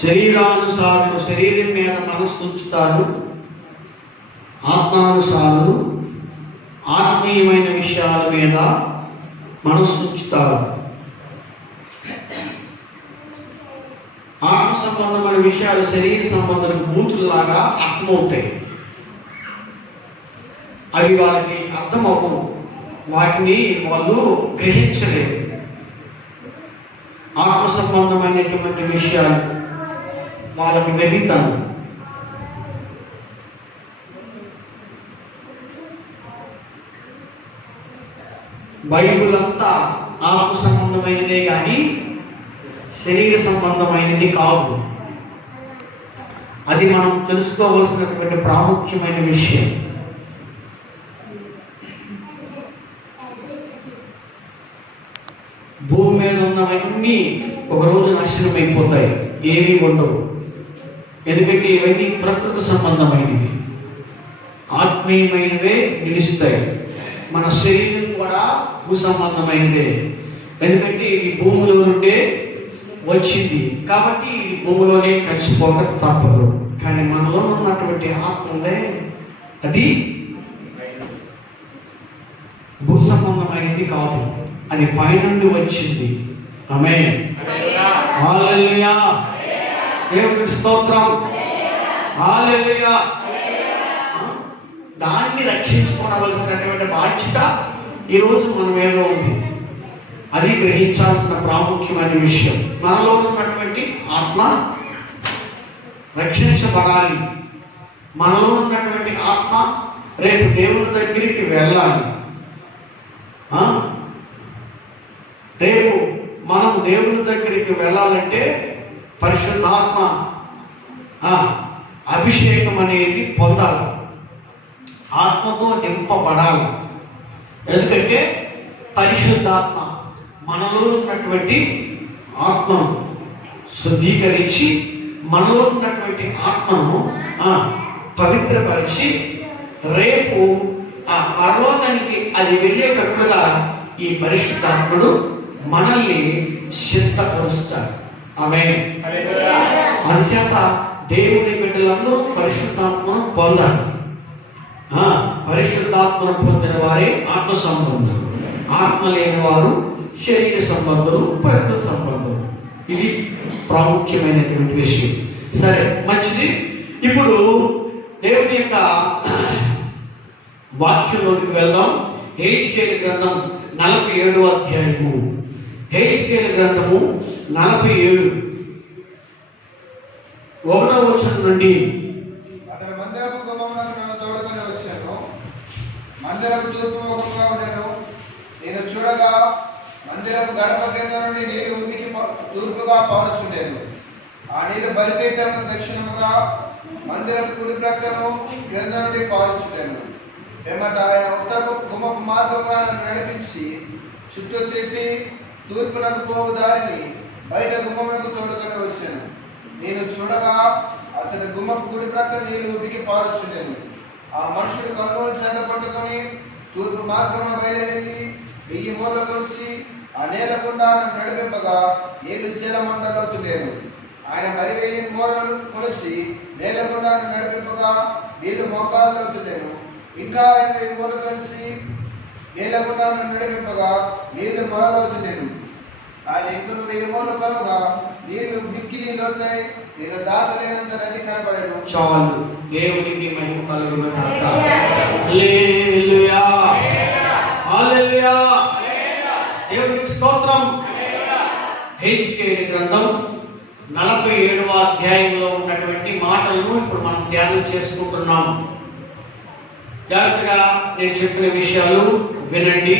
శరీరానుసారులు శరీరం మీద మనస్సు ఉంచుతారు, ఆత్మానుసారులు ఆత్మీయమైన విషయాల మీద మనస్సు ఉంచుతారు. ఆత్మ సంబంధమైన విషయాలు శరీర సంబంధం బూతుల్లాగా అర్థమవుతాయి. అవి వాళ్ళకి అర్థమవుతాం, వాటిని వాళ్ళు గ్రహించలేరు. ఆత్మ సంబంధమైనటువంటి విషయాలు వాళ్ళకి గణితాలు. బైబిల్ అంతా ఆత్మ సంబంధమైనదే కానీ శరీర సంబంధమైనది కాదు. అది మనం తెలుసుకోవలసినటువంటి ప్రాముఖ్యమైన విషయం. భూమి మీద ఉన్నవన్నీ ఒకరోజు నాశనం అయిపోతాయి, ఏమీ ఉండవు. ఎందుకంటే ఇవన్నీ ప్రకృతి సంబంధమైనవి, ఆత్మీయమైనవే నిలుస్తాయి. మన శరీరం కూడా భూ సంబంధమైనదే, ఎందుకంటే ఇది భూమిలో నుండే వచ్చింది కాబట్టి ఇది భూమిలోనే కలిసిపోక తప్పదు. కానీ మనలో ఉన్నటువంటి ఆత్మ ఉందే, అది భూ సంబంధమైనది కాదు, అది పైనుండి వచ్చింది. ఆమేన్. హల్లెలూయా. దేవునికి స్తోత్రం. హల్లెలూయా. దాన్ని రక్షించుకోవలసినటువంటి బాధ్యత ఈరోజు మన మీద ఉంది. అది గ్రహించాల్సిన ప్రాముఖ్యమైన విషయం. మనలో ఉన్నటువంటి ఆత్మ రక్షించబడాలి. మనలో ఉన్నటువంటి ఆత్మ రేపు దేవుని దగ్గరికి వెళ్ళాలి. రేపు మనం దేవుని దగ్గరికి వెళ్ళాలంటే పరిశుద్ధాత్మ అభిషేకం అనేది పొందాలి, ఆత్మతో నింపబడాలి. ఎందుకంటే పరిశుద్ధాత్మ మనలో ఉన్నటువంటి ఆత్మను శుద్ధీకరించి మనలో ఉన్నటువంటి ఆత్మను పవిత్రపరిచి రేపు ఆ పరలోకానికి అది వెళ్ళేటట్లుగా ఈ పరిశుద్ధాత్ముడు మనల్ని సిద్ధపరుస్తాడు. ఆమేన్. అందుచేత దేవుని బిడ్డలందరూ పరిశుద్ధాత్మను పొందాలి. పరిశుద్ధాత్మను పొందిన వారే ఆత్మ సంబంధులు, ఆత్మ లేని వారు శరీర సంబంధులు, ప్రకృతి సంబంధులు. ఇది ప్రాముఖ్యమైనటువంటి విషయం. సరే, మంచిది. ఇప్పుడు దేవుని యొక్క వాక్యంలోకి వెళ్దాం. హెజ్కేలు గ్రంథం 47వ అధ్యాయము. హెజ్కేలు గ్రంథము 47 1వ వచనం నుండి. అతని మందిరపు గుమ్మమునకు నన్ను తోడుకొని వచ్చాను. మందిరపు తూర్పు ముఖంగా ఉండెను. నేను చూడగా మందిరపు గడప కింద నుండి నీరు ఉనికి తూర్పుగా పారుచుండెను. ఆ నీరు బలిపీఠమునకు దక్షిణముగా మందిరపు కుడి ప్రక్కను క్రింద నుండి పారుచుండెను. పిమ్మట ఆయన ఉత్తరపు గుమ్మపు మార్గంగా నన్ను నడిపించి చుట్టూ తిప్పి తూర్పునకు పోవు దారిని బయట గుమ్మమునకు తోడుకొని వచ్చాను. నేను చూడగా అతని గుమ్మపు కుడి ప్రక్క నీళ్లు ఉడికి పారుచుండెను. ఆ మనుషుడు కనుగోలు చేత పట్టుకొని తూర్పు మార్గంలో బయలుదేరి 1000 మూరలు కొలిచి ఆ నేలకుండా నన్ను నడిపింపగా నీళ్లు చీలమండలవుతుండేను. ఆయన మరి 1000 మూరలు కొలిచి నేలకుండా నన్ను నడిపింపగా నీళ్లు మోకాళ్ళవుతుండేను. ఇంకా ఆయన 1000 మూరలు కలిసి నేలకుండా నన్ను నడిపింపగా నీళ్లు మొదలవుతుండేను. ఆయన ఇంకొక 1000 మూరలు కనుక నీళ్లు మిక్కిలి దొరుకుతాయి. నేను దాటలేనంత నది కనపడేను. చాలు. దేవునికి మహిమ కలుగును గాక. హల్లెలూయా. హల్లెలూయా. దేవునికి స్తోత్రం. హెజ్కేలు గ్రంథం 47వ అధ్యాయంలో ఉన్నటువంటి మాటలను ఇప్పుడు మనం ధ్యానం చేసుకుంటున్నాం. జాగ్రత్తగా నేను చెప్పిన విషయాలు వినండి.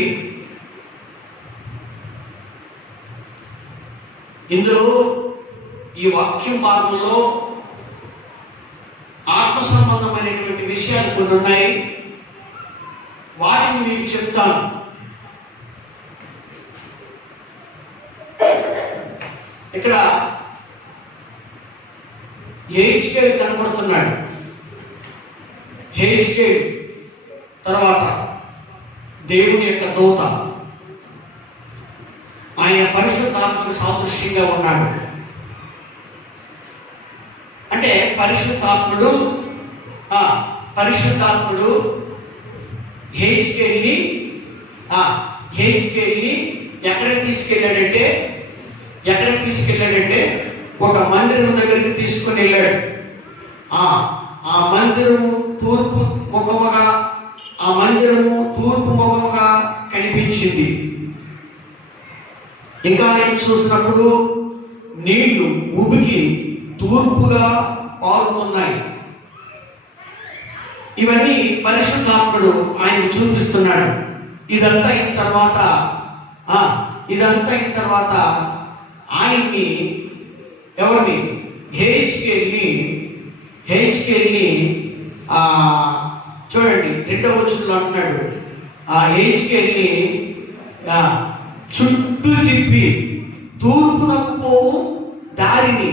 ఇందులో ఈ వాక్యం భాగంలో ఆత్మ సంబంధమైనటువంటి విషయాలు కొన్ని ఉన్నాయి, వాటిని మీకు చెప్తాను. ఇక్కడ హెజ్కేలు కనబడుతున్నాడు. హెజ్కేలు తర్వాత దేవుని యొక్క దూత, ఆయన పరిశుద్ధాత్మకు సాదృశ్యంగా ఉన్నాడు. అంటే పరిశుద్ధాత్ముడు హెచ్కేల్ని ఎక్కడికి తీసుకెళ్ళాడంటే ఒక మందిరం దగ్గరికి తీసుకుని వెళ్ళాడు. ఆ మందిరము తూర్పు ముఖముగా కనిపించింది. ఇంకా ఆయన చూసినప్పుడు నీళ్లు ఉబికి తూర్పుగా పారుతున్నాయి. ఇవన్నీ పరిశుద్ధాత్ముడు ఆయనకు చూపిస్తున్నాడు. ఇదంతా అయిన తర్వాత ఆయన్ని ఎవరిని హెచ్కేల్ని చూడండి 2వ వచనంలో అంటున్నాడు, ఆ హెచ్కేల్ని చుట్టూ తిప్పి తూర్పునకు పోవు దారిని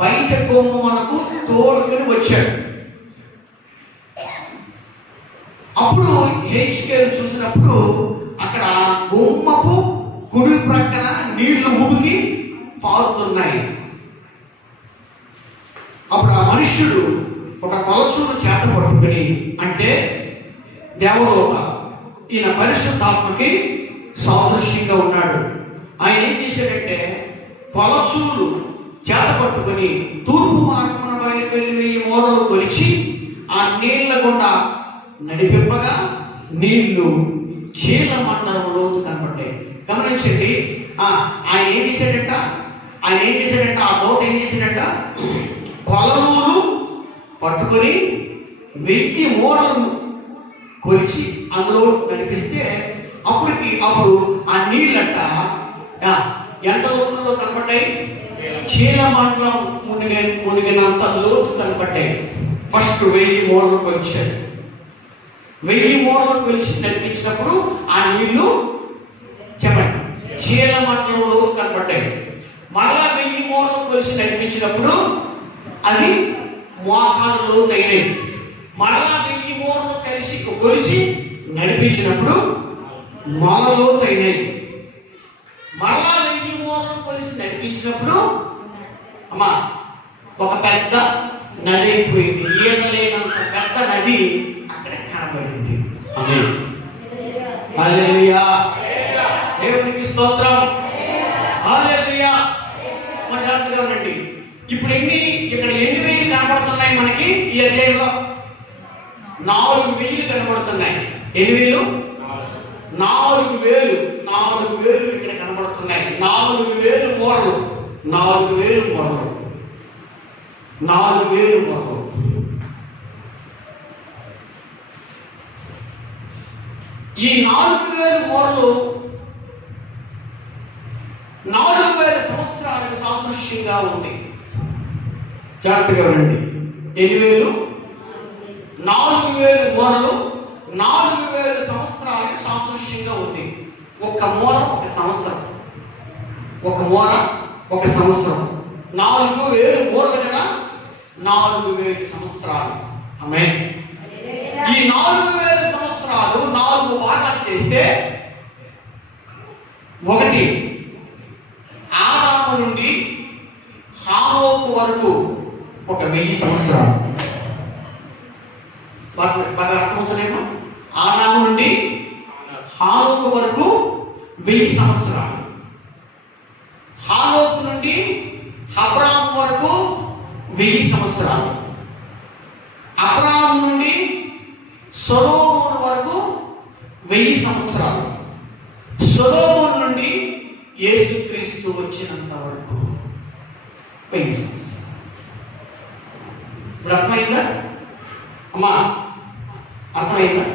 బయట కొమ్మునకు తోడుకొని వచ్చాడు. అప్పుడు హెచ్కేల్ చూసినప్పుడు అక్కడ గుమ్మపు కుడి ప్రక్కన నీళ్లు ఉబికి పారుతున్నాయి. అప్పుడు ఆ మనుష్యుడు ఒక కొలచును చేత పట్టుకుని, అంటే దేవదూత, ఈయన పరిశుద్ధాత్మకి సాదృశ్యంగా ఉన్నాడు. ఆయన ఏం చేశాడంటే కొలచూలు చేత పట్టుకుని తూర్పు మార్గమున బయలువెళ్ళి 1000 మూరలు కొలిచి ఆ నీళ్ల గుండా నడిపింపగా నీళ్లు చీల మండలంలో కనపడ్డాయి. గమనించండి, ఆయన ఏం చేశాడంట ఆ దూత ఏం చేశాడంట, కొలనూలు పట్టుకొని 1000 మూరలు కొలిచి అందులో నడిపిస్తే అప్పుడు ఆ నీళ్ళంట ఎంత లోతుల్లో కనపడ్డాయి, చీల మండలం మునిగినంత లోతు కనపడ్డాయి. ఫస్ట్ 1000 మూరలు కొలిచాడు. 1000 మూరలు కొలిచి నడిపించినప్పుడు ఆ నీళ్లు చెప్పండి చీల మండలం లోతు కనపడ్డాయి. మళ్ళా 1000 మూరలు కొలిచి నడిపించినప్పుడు అది మోకాలు లోతు అయినాయి. మళ్ళా 1000 మూరలు కొలిసి నడిపించినప్పుడు మొల లోతు అయినాయి. మళ్ళా 1000 మూరలు కొలిసి నడిపించినప్పుడు ఒక పెద్ద నది అయిపోయింది. ఈదలేనంత పెద్ద నది అక్కడ కనబడింది. హల్లెలూయా, దేవునికి స్తోత్రం. హల్లెలూయా. జాగ్రత్తగా ఉండండి. ఇప్పుడు ఇక్కడ 8,000 కనబడుతున్నాయి మనకి. ఈ అధ్యాయంలో 4,000 కనబడుతున్నాయి. 8,000 4,000 ఇక్కడ కనబడుతున్నాయి. 4,000 మూరలు. ఈ 4,000 మూరలు 4,000 సంవత్సరాలకు సాదృశ్యంగా ఉంది. జాగ్రత్తగా ఉండండి. 8,000 4,000 మూరలు 4,000 సంవత్సరాలకు సాదృశ్యంగా ఉంది. ఒక మూర ఒక సంవత్సరం. 4,000 మూరలు కదా, 4,000 సంవత్సరాలు. ఆమేన్. ఈ 4,000 సంవత్సరాలు 4 భాగాలు చేస్తే, ఒకటి ఆదాము నుండి హానోకు వరకు ఒక 1000 సంవత్సరాలు. బాగా అర్థమవుతున్నాయేమో. ఆదాము నుండి హానోకు వరకు 1000 సంవత్సరాలు. హానోకు నుండి అబ్రాము వరకు 1000 సంవత్సరాలు. అబ్రాము నుండి సొలొమోను వరకు 1000 సంవత్సరాలు. సొలొమోను నుండి యేసుక్రీస్తు వచ్చినంత వరకు 1000 సంవత్సరాలు. ఇప్పుడు అర్థమైందా అమ్మా? అర్థమైందా?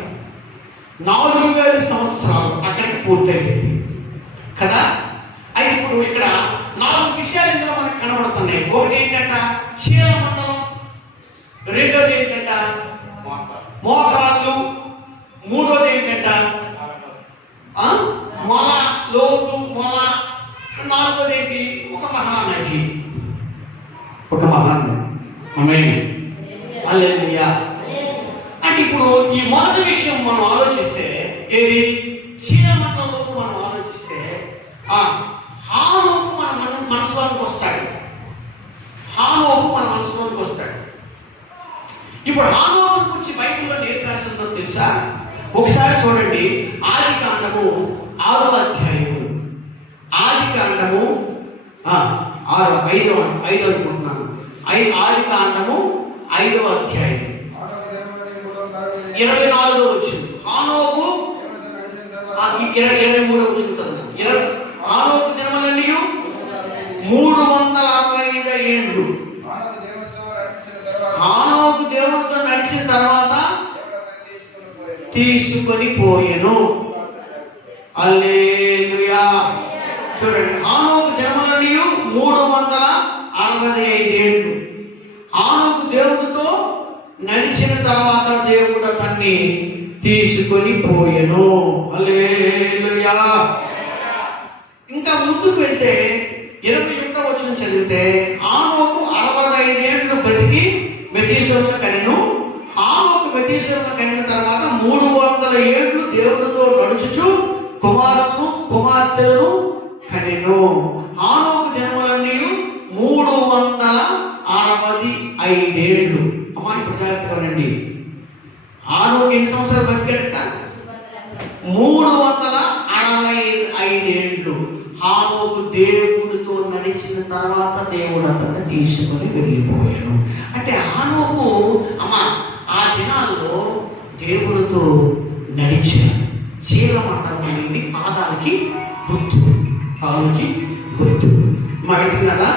4,000 సంవత్సరాలు అక్కడికి పూర్తయింది కదా. అయితే ఇప్పుడు ఇక్కడ 4 విషయాలు ఇందులో మనకు కనబడుతున్నాయి. ఒకటి ఏంటంట చీల మండలం, రెండోది ఏంటంట మోకాళ్ళు, మూడోది ఏంటంట మొల లోతు, నాలుగోది ఏంటి ఒక మహానది. ఆమేన్. హల్లెలూయా. అంటే ఇప్పుడు ఈ మొదటి విషయం మనం ఆలోచిస్తే, ఏది చీల మండలంలో మనం ఆలోచిస్తే హానోకు మన మనసులోకి వస్తాడు. హానోకు మన మనసులోకి వస్తాడు. ఇప్పుడు హానోకు గురించి బైబిల్లో ఏం రాసిందో తెలుసా? ఒకసారి చూడండి, ఆది కాండము 6వ అధ్యాయము. ఆది కాండము 5 అనుకుంటున్నాను. ఆది కాండము 5వ అధ్యాయం 24వ వచనం. హానోకు 23వ వచనం. హానోకు దినములన్నీ 365 ఏండ్లు. హానోకు దేవునితో నడిచిన తర్వాత తీసుకొని పోయెను. హల్లెలూయా. చూడండి, హానోకు దినములన్నీ 365 ఏండ్లు. హానోకు దేవునితో నడిచిన తర్వాత దేవుడు అతన్ని తీసుకొని పోయెను. హల్లెలూయా. ఇంకా ముందుకు వెళ్తే 21వ వచనం చదివితే, హానోకు 65 ఏండ్లు బ్రతికి మెతూషెలను కనెను. హానోకు మెతూషెలను కనిన తర్వాత 300 ఏండ్లు దేవునితో నడుచుచు కుమారులను కుమార్తెలను కనెను. హానోకు దినములన్నీ 365 ఏండ్లు. అమ్మా, ఇప్పుడు జాగ్రత్తగా రండి. హానోకు ఎన్ని సంవత్సరాలు బతికాడట? 365 ఏండ్లు. హానోకు దేవుడితో నడిచిన తర్వాత దేవుడు అతన్ని తీసుకొని వెళ్ళిపోయాను. అంటే హానోకు ఆ దినాల్లో దేవుడితో నడిచిన చీలమంటం అనేది పాదాలకి గుర్తు, కాలుకి గుర్తు. మరి కదా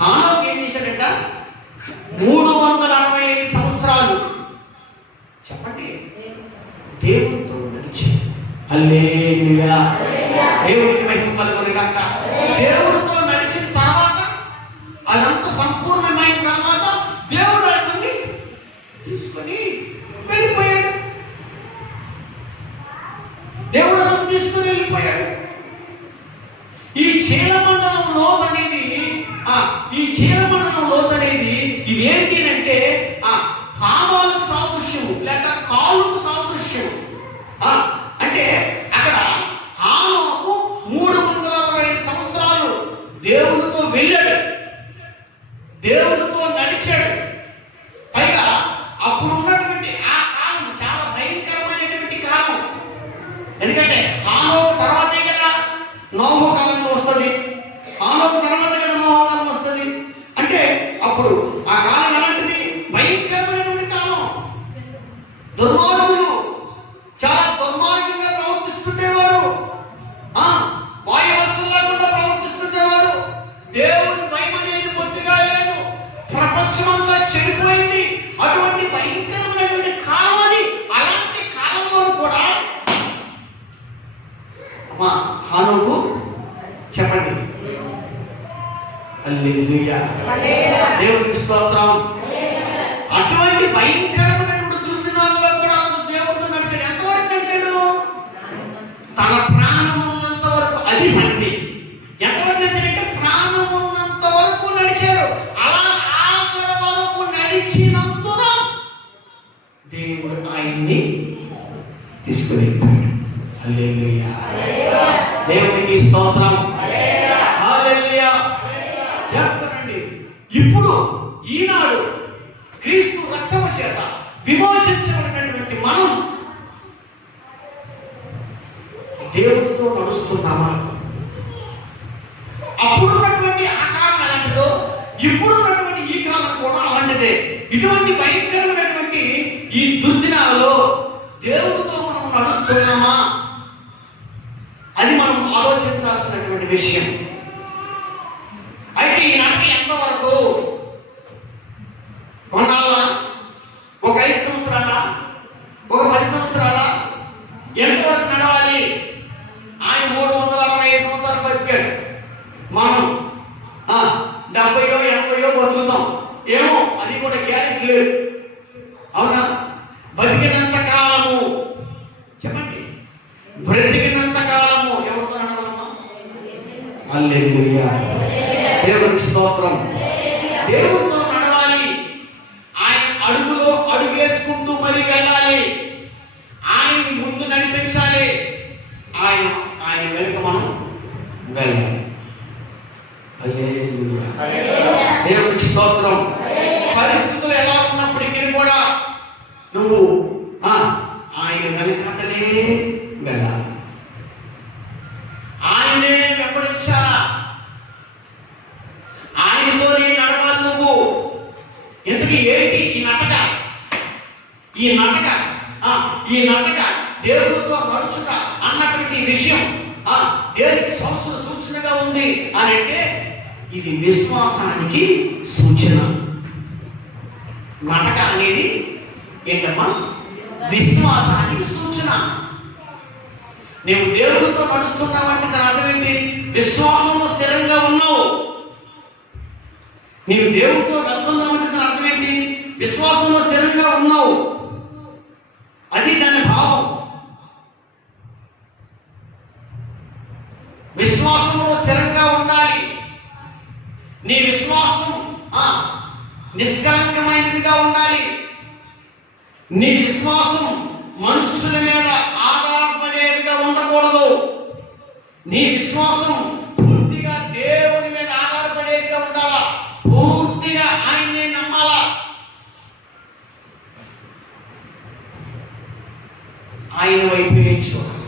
హానోకు ఏం చేశాడట? 365 సంవత్సరాలు చెప్పండి దేవుడితో నడిచాడు. హల్లెలూయా. దేవుడికి మహిమ కలుగును గాక. దేవుడితో నడిచిన తర్వాత అదంతా సంపూర్ణమైన తర్వాత దేవుడు అతన్ని తీసుకొని వెళ్ళిపోయాడు. దేవుడు అతను తీసుకొని వెళ్ళిపోయాడు. ఈ చీలమండలం లోతు అనేది ఇది ఏంటంటే పాదాలకు సాదృశ్యం లేక కాళ్ళకు సాదృశ్యం. అంటే అక్కడ హానోకు 365 సంవత్సరాలు దేవుడితో వెళ్ళాడు, దేవుడితో నడిచాడు. పైగా అప్పుడు ఉన్నటువంటి ఆ కాలం చాలా భయంకరమైనటువంటి కాలం. ఎందుకంటే హానోకు తర్వాతే కదా నోహు కాలం వస్తుంది. హానోకు తర్వాత కదా నోహు కాలం వస్తుంది. అంటే అప్పుడు ఆ కాలం ఎలాంటిది? భయంకరమైనటువంటి కాలం. దుర్మార్గులు చాలా దుర్మార్గంగా ప్రవర్తిస్తుండేవారు. వాయువర్షం లేకుండా ప్రవర్తిస్తుండేవారు. దేవుని భయం అనేది బొత్తిగా లేదు. ప్రపంచమంతా చెడిపోయింది. అటువంటి భయంకరమైనటువంటి కాలం అది. అలాంటి కాలంలో కూడా హానోకు చెప్పండి హల్లెలూయా. దేవునికి స్తోత్రం. అటువంటి భయంకరమైనటువంటి దుర్దినాల్లో కూడా దేవుడితో నడిచాడు. ఎంతవరకు నడిచాడు? తన ప్రాణం ఉన్నంత వరకు. అది సంగతి. ఎంతవరకు నడిచాడంటే ప్రాణం ఉన్నంత వరకు నడిచాడు. అలా ఆఖరి వరకు నడిచినందున దేవుడు ఆయన్ని తీసుకుని వెళ్ళిపోయాడు. హల్లెలూయా. దేవునికి స్తోత్రం. హల్లెలూయా. చెప్తానండి, ఇప్పుడు ఈనాడు క్రీస్తు రక్తము చేత విమోచించబడినటువంటి మనం దేవుడితో నడుస్తున్నామా? అప్పుడున్నటువంటి ఆ కాలం అలాంటిదో ఇప్పుడున్నటువంటి ఈ కాలం కూడా అలాంటిదే. ఇటువంటి భయంకరమైనటువంటి ఈ దుర్దినాలలో దేవుడితో మనం నడుస్తున్నామా? అది మనం ఆలోచించాల్సినటువంటి విషయం. అయితే ఈనాటికి ఎంతవరకు? కొన్నాళ్ళ? ఒక 5 సంవత్సరాల? ఒక 10 సంవత్సరాల? ఎంతవరకు నడవాలి? ఆయన 365 సంవత్సరాలు బతికాడు. మనం 70 80 బతుకుతాం ఏమో, అది కూడా గ్యారెంటీ లేదు. అవునా? బతికినంత కాలము చెప్పండి, బ్రతికినంత కాలము ఎవరితో నడవాలమ్మా? హల్లెలూయా. దేవునికి స్తోత్రం. దేవుడితో నడవాలి. ఆయన అడుగులో అడుగేసుకుంటూ మరి వెళ్ళాలి. ఆయన ముందు నడిపించాలి. ఆయన వెనుక మనం వెళ్ళాలి. హల్లెలూయా. దేవునికి స్తోత్రం. పరిస్థితులు ఎలా ఉన్నప్పటికీ కూడా నువ్వు ఆయన వెనకాతలే వెళ్ళాలి, ఆయనే వెంబడించాలా, ఆయనతోనే నడవాలి నువ్వు. ఎందుకు ఏంటి ఈ నటక? ఈ నటక దేవుడితో నడుచుట అన్నటువంటి విషయం దేవుడికి సూచనగా ఉంది అని అంటే ఇది విశ్వాసానికి సూచన. నటక అనేది ఏంటమ్మా? విశ్వాసానికి సూచన. నీవు దేవుడితో నడుస్తున్నావంటే దాని అర్థం ఏంటి? విశ్వాసంలో స్థిరంగా ఉన్నావు. నీవు దేవుడితో వెళ్తున్నావంటే దాని అర్థం ఏంటి? విశ్వాసంలో స్థిరంగా ఉన్నావు. అది దాని భావం. విశ్వాసంలో స్థిరంగా ఉండాలి. నీ విశ్వాసం నిష్కలంకమైనదిగా ఉండాలి. నీ విశ్వాసం మనుషుల మీద ఆధారపడేదిగా ఉండకూడదు. నీ విశ్వాసం పూర్తిగా దేవుని మీద ఆధారపడేదిగా ఉండాలా. పూర్తిగా ఆయన్నే నమ్మాలా. ఆయన వైపే చూడాలి.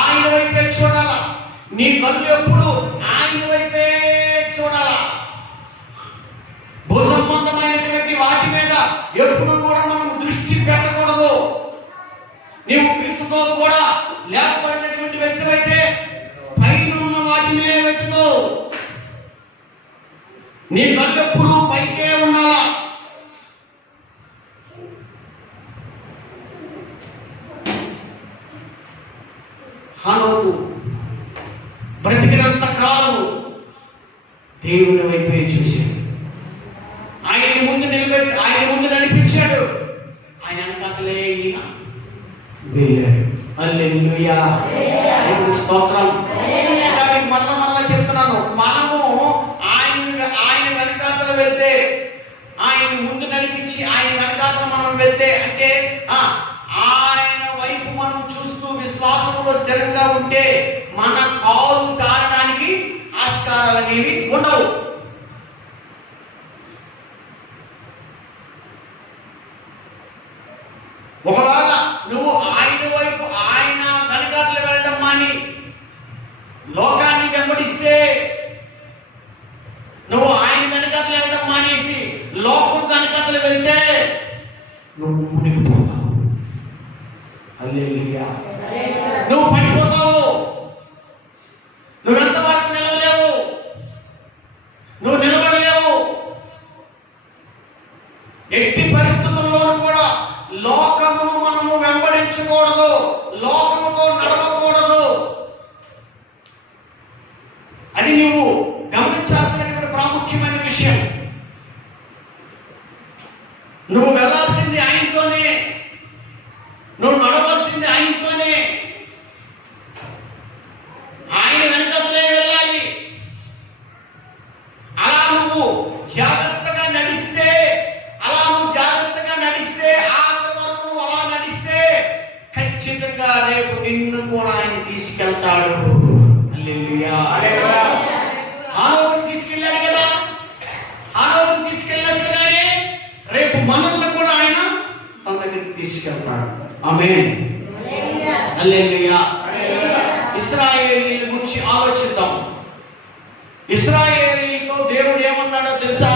ఆయన వైపే చూడాలా. నీ కళ్ళు ఎప్పుడు ఆయన వైపే చూడాలా. భూసంబంధమైనటువంటి వాటి మీద ఎప్పుడు కూడా మనం దృష్టి పెట్టకూడదు. నీవు క్రీస్తుతో కూడా లేకపోయినటువంటి వ్యక్తి అయితే పైన ఉన్న వాటిని వెతుకో. నీ కళ్ళు ఎప్పుడు పైకే ఉండాలా. హనోకు బ్రతికినంత కాలము దేవుని వైపే చూశాడు. ఆయన ముందు నిలబెట్టి ఆయన ముందు నడిపించాడు. ఆయన వెనకాతలే ఈయన వెళ్ళాడు. హల్లెలూయా, దేవునికి స్తోత్రం. ఇంకా మీకు మళ్ళా చెప్తున్నాను, మనము ఆయన వెనకాతల వెళ్తే, ఆయన ముందు నడిపించి ఆయన వెనకాతల మనం వెళ్తే అంటే ఆయన వైపు మనం చూస్తూ విశ్వాసంలో స్థిరంగా ఉంటే మన కాలు జారడానికి ఆస్కారాలు అనేవి ఉండవు. ఒకవేళ నువ్వు ఆయన వైపు ఆయన వెనకాతలు వెళ్ళడం మాని లోకాన్ని వెంబడిస్తే, నువ్వు ఆయన వెనకాతలు వెళ్ళడం మానేసి లోకం వెనకాతలు వెళ్తే నువ్వు మునిగిపోతావు. హల్లెలూయా, నువ్వు పడిపోతావు. నువ్వెంత వరకు నిలవలేవు, నువ్వు నిలబడలేవు. ఎట్టి పరిస్థితుల్లో కూడా లోకమును మనము వెంబడించకూడదు, లోకముతో నడవకూడదు. అది నువ్వు గమనించాల్సినటువంటి ప్రాముఖ్యమైన విషయం. నువ్వు వెళ్ళాల్సింది ఆయనతోనే, నువ్వు నడవాల్సింది ఆయనతోనే. ఆయన వెనకలే వెళ్ళాలి. అలా నువ్వు జాగ్రత్తగా నడిస్తే, ఆఖరి వరకు అలా నడిస్తే ఖచ్చితంగా రేపు నిన్ను కూడా ఆయన తీసుకెళ్తాడు. హల్లెలూయా. హనోకుని తీసుకెళ్ళాడు కదా, హనోకుని తీసుకెళ్ళినట్లుగానే రేపు మనల్ని కూడా ఆయన తన దగ్గరికి తీసుకెళ్తాడు. ఆమేన్, హల్లెలూయా. ఇశ్రాయేలీయుల గురించి ఆలోచిద్దాం. ఇశ్రాయేలీయులతో దేవుడు ఏమన్నాడో తెలుసా?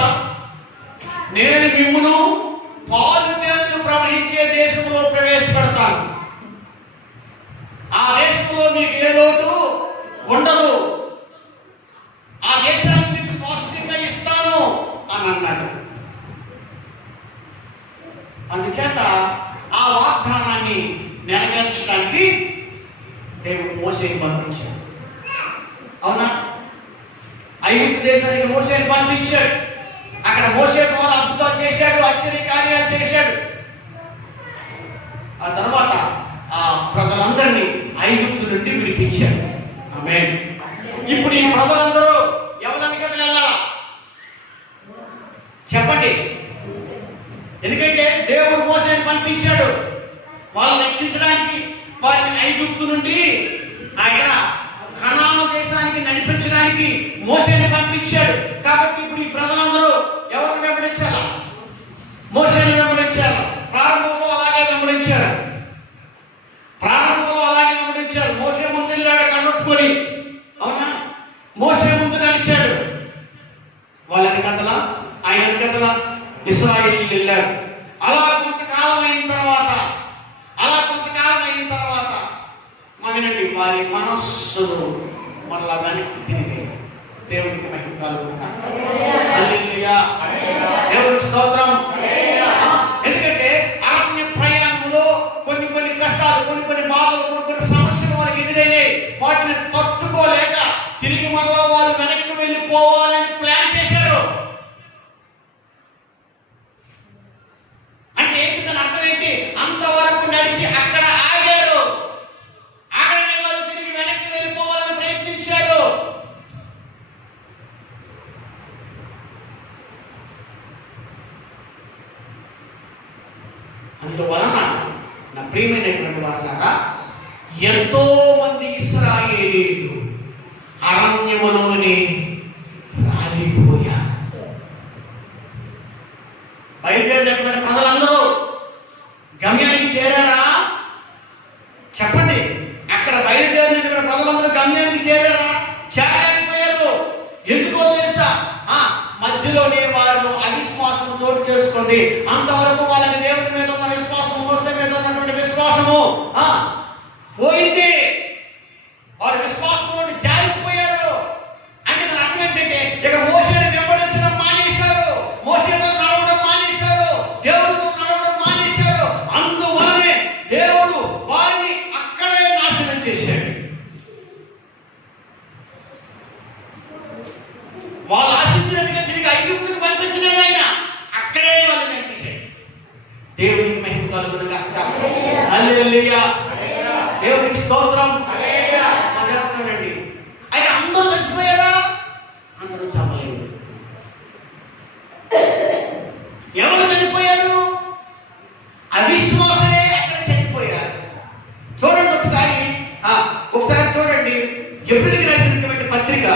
నేను మిమ్మును పాలు తేనెలు ప్రవహించే దేశంలో ప్రవేశపెడతాను. ఆ దేశంలో మీకు ఏ లోటు ఉండదు. ఆ దేశాన్ని మీకు స్వాస్థ్యంగా ఇస్తాను అని అన్నాడు. అందుచేత ఆ వాగ్దానాన్ని నెరవేర్చడానికి దేవుడు మోసేని పంపించాడు. అవునా? ఐగుప్తు దేశానికి మోసేని పంపించాడు. అక్కడ మోసే ద్వారా అద్భుతాలు చేశాడు, ఆశ్చర్య కార్యాలు చేశాడు. ఆ తర్వాత ఆ ప్రజలందరినీ ఐగుప్తు నుండి విడిపించాడు. ఆమేన్. ఇప్పుడు ఈ ప్రజలందరూ ఎవరికి వెళ్ళాలా చెప్పండి? ఎందుకంటే దేవుడు మోసేని పంపించాడు వాళ్ళని రక్షించడానికి, వారిని ఐగుప్తు నుండి ఆయన కనాను దేశానికి నడిపించడానికి చేయడానికి మోషేని పంపించాడు. కాబట్టి ఇప్పుడు ఈ ప్రజలందరూ ఎవరిని వెంబడించాలా? మోషేని వెంబడించారు. ప్రారంభంలో అలాగే వెంబడించారు. మోషే ముందు వెళ్ళాడు కనుక్కొని, అవునా? మోషే ముందు నడిచాడు. వాళ్ళ వెనకతల ఆయన వెనకతల ఇశ్రాయేలీయులు వెళ్ళాడు. అలా కొంతకాలం అయిన తర్వాత మగనండి వారి మనస్సులు మరలా వెనక్కి తిరిగి దేవుడికి మహిమ కలుగును గాక. హల్లెలూయా. దేవుడికి స్తోత్రం. ఎందుకంటే అరణ్య ప్రయాణంలో కొన్ని కష్టాలు, కొన్ని బాధలు, కొన్ని సమస్యలు వారికి ఎదురయ్యాయి. వాటిని తట్టుకోలేక తిరిగి మరలా వాళ్ళు వెనక్కి వెళ్ళిపోవాలని ప్లాన్ చేశారు. అంటే ఏంటి దాని అర్థం ఏంటి? అంతవరకు నడిచి అక్కడ ఆగారు. ఆగడమే వాళ్ళు తిరిగి వెనక్కి వెళ్ళిపోవాలని ప్రయత్నించారు. అందువలన నా ప్రియమైనటువంటి వారులారా, ఎంతో మంది ఇశ్రాయేలీయులు అరణ్యములోనే రాలిపోయారు. బయలుదేరినటువంటి ప్రజలందరూ గమ్యానికి చేరారా? చెప్పండి. అక్కడ బయలుదేరినటువంటి ప్రజలందరూ గమ్యానికి చేరారా? చేరలేకపోయారు. ఎందుకో తెలుసా? మధ్యలోనే వారు అవిశ్వాసం చోటు చేసుకుంది. అంతవరకు వాళ్ళకి దేవుడి మీద ఉన్న విశ్వాసం, మోసే మీద ఉన్నటువంటి విశ్వాసము పోయింది. వారి విశ్వాసం నుండి జారిపోయారు. అంటే దాని అర్థం ఏంటంటే ఇక మోసేని వెంబడించడం మానేశారు, మోసేతో నడవడం మానేశారు, దేవుడితో నడవడం మానేశారు. అందువలనే దేవుడు వారిని అక్కడే నాశనం చేశాడు. వాళ్ళు ఆశించినట్టుగా తిరిగి ఐగుప్తుకు పంపించలేదు ఆయన, అక్కడే వాళ్ళు కనిపించాడు. దేవునికి మహిమ కలుగును గాక. హల్లెలూయా. దేవునికి స్తోత్రం. చెప్తానండి. అయితే అందరూ చచ్చిపోయారా? అందరూ చంపలేదు. ఎవరు చనిపోయారు? అవిశ్వాసమే అక్కడ చనిపోయారు. చూడండి ఒకసారి చూడండి. హెబ్రీయులకు రాసినటువంటి పత్రిక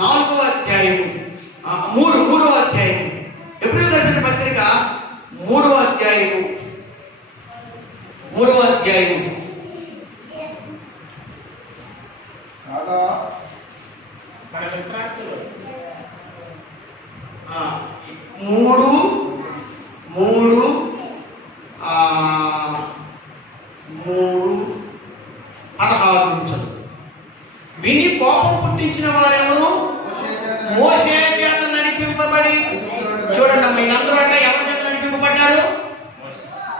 4వ అధ్యాయము 3వ అధ్యాయము. హెబ్రీయులకు రాసిన పత్రిక 3వ అధ్యాయము మన విశ్రాంతిలో 3:16 విని కోపం పుట్టించిన వారెవరు? మోషే చేత నడిపింపబడి. చూడండి అమ్మ, అందరూ అంటే ఎవరి చేత నడిపింపబడ్డారు?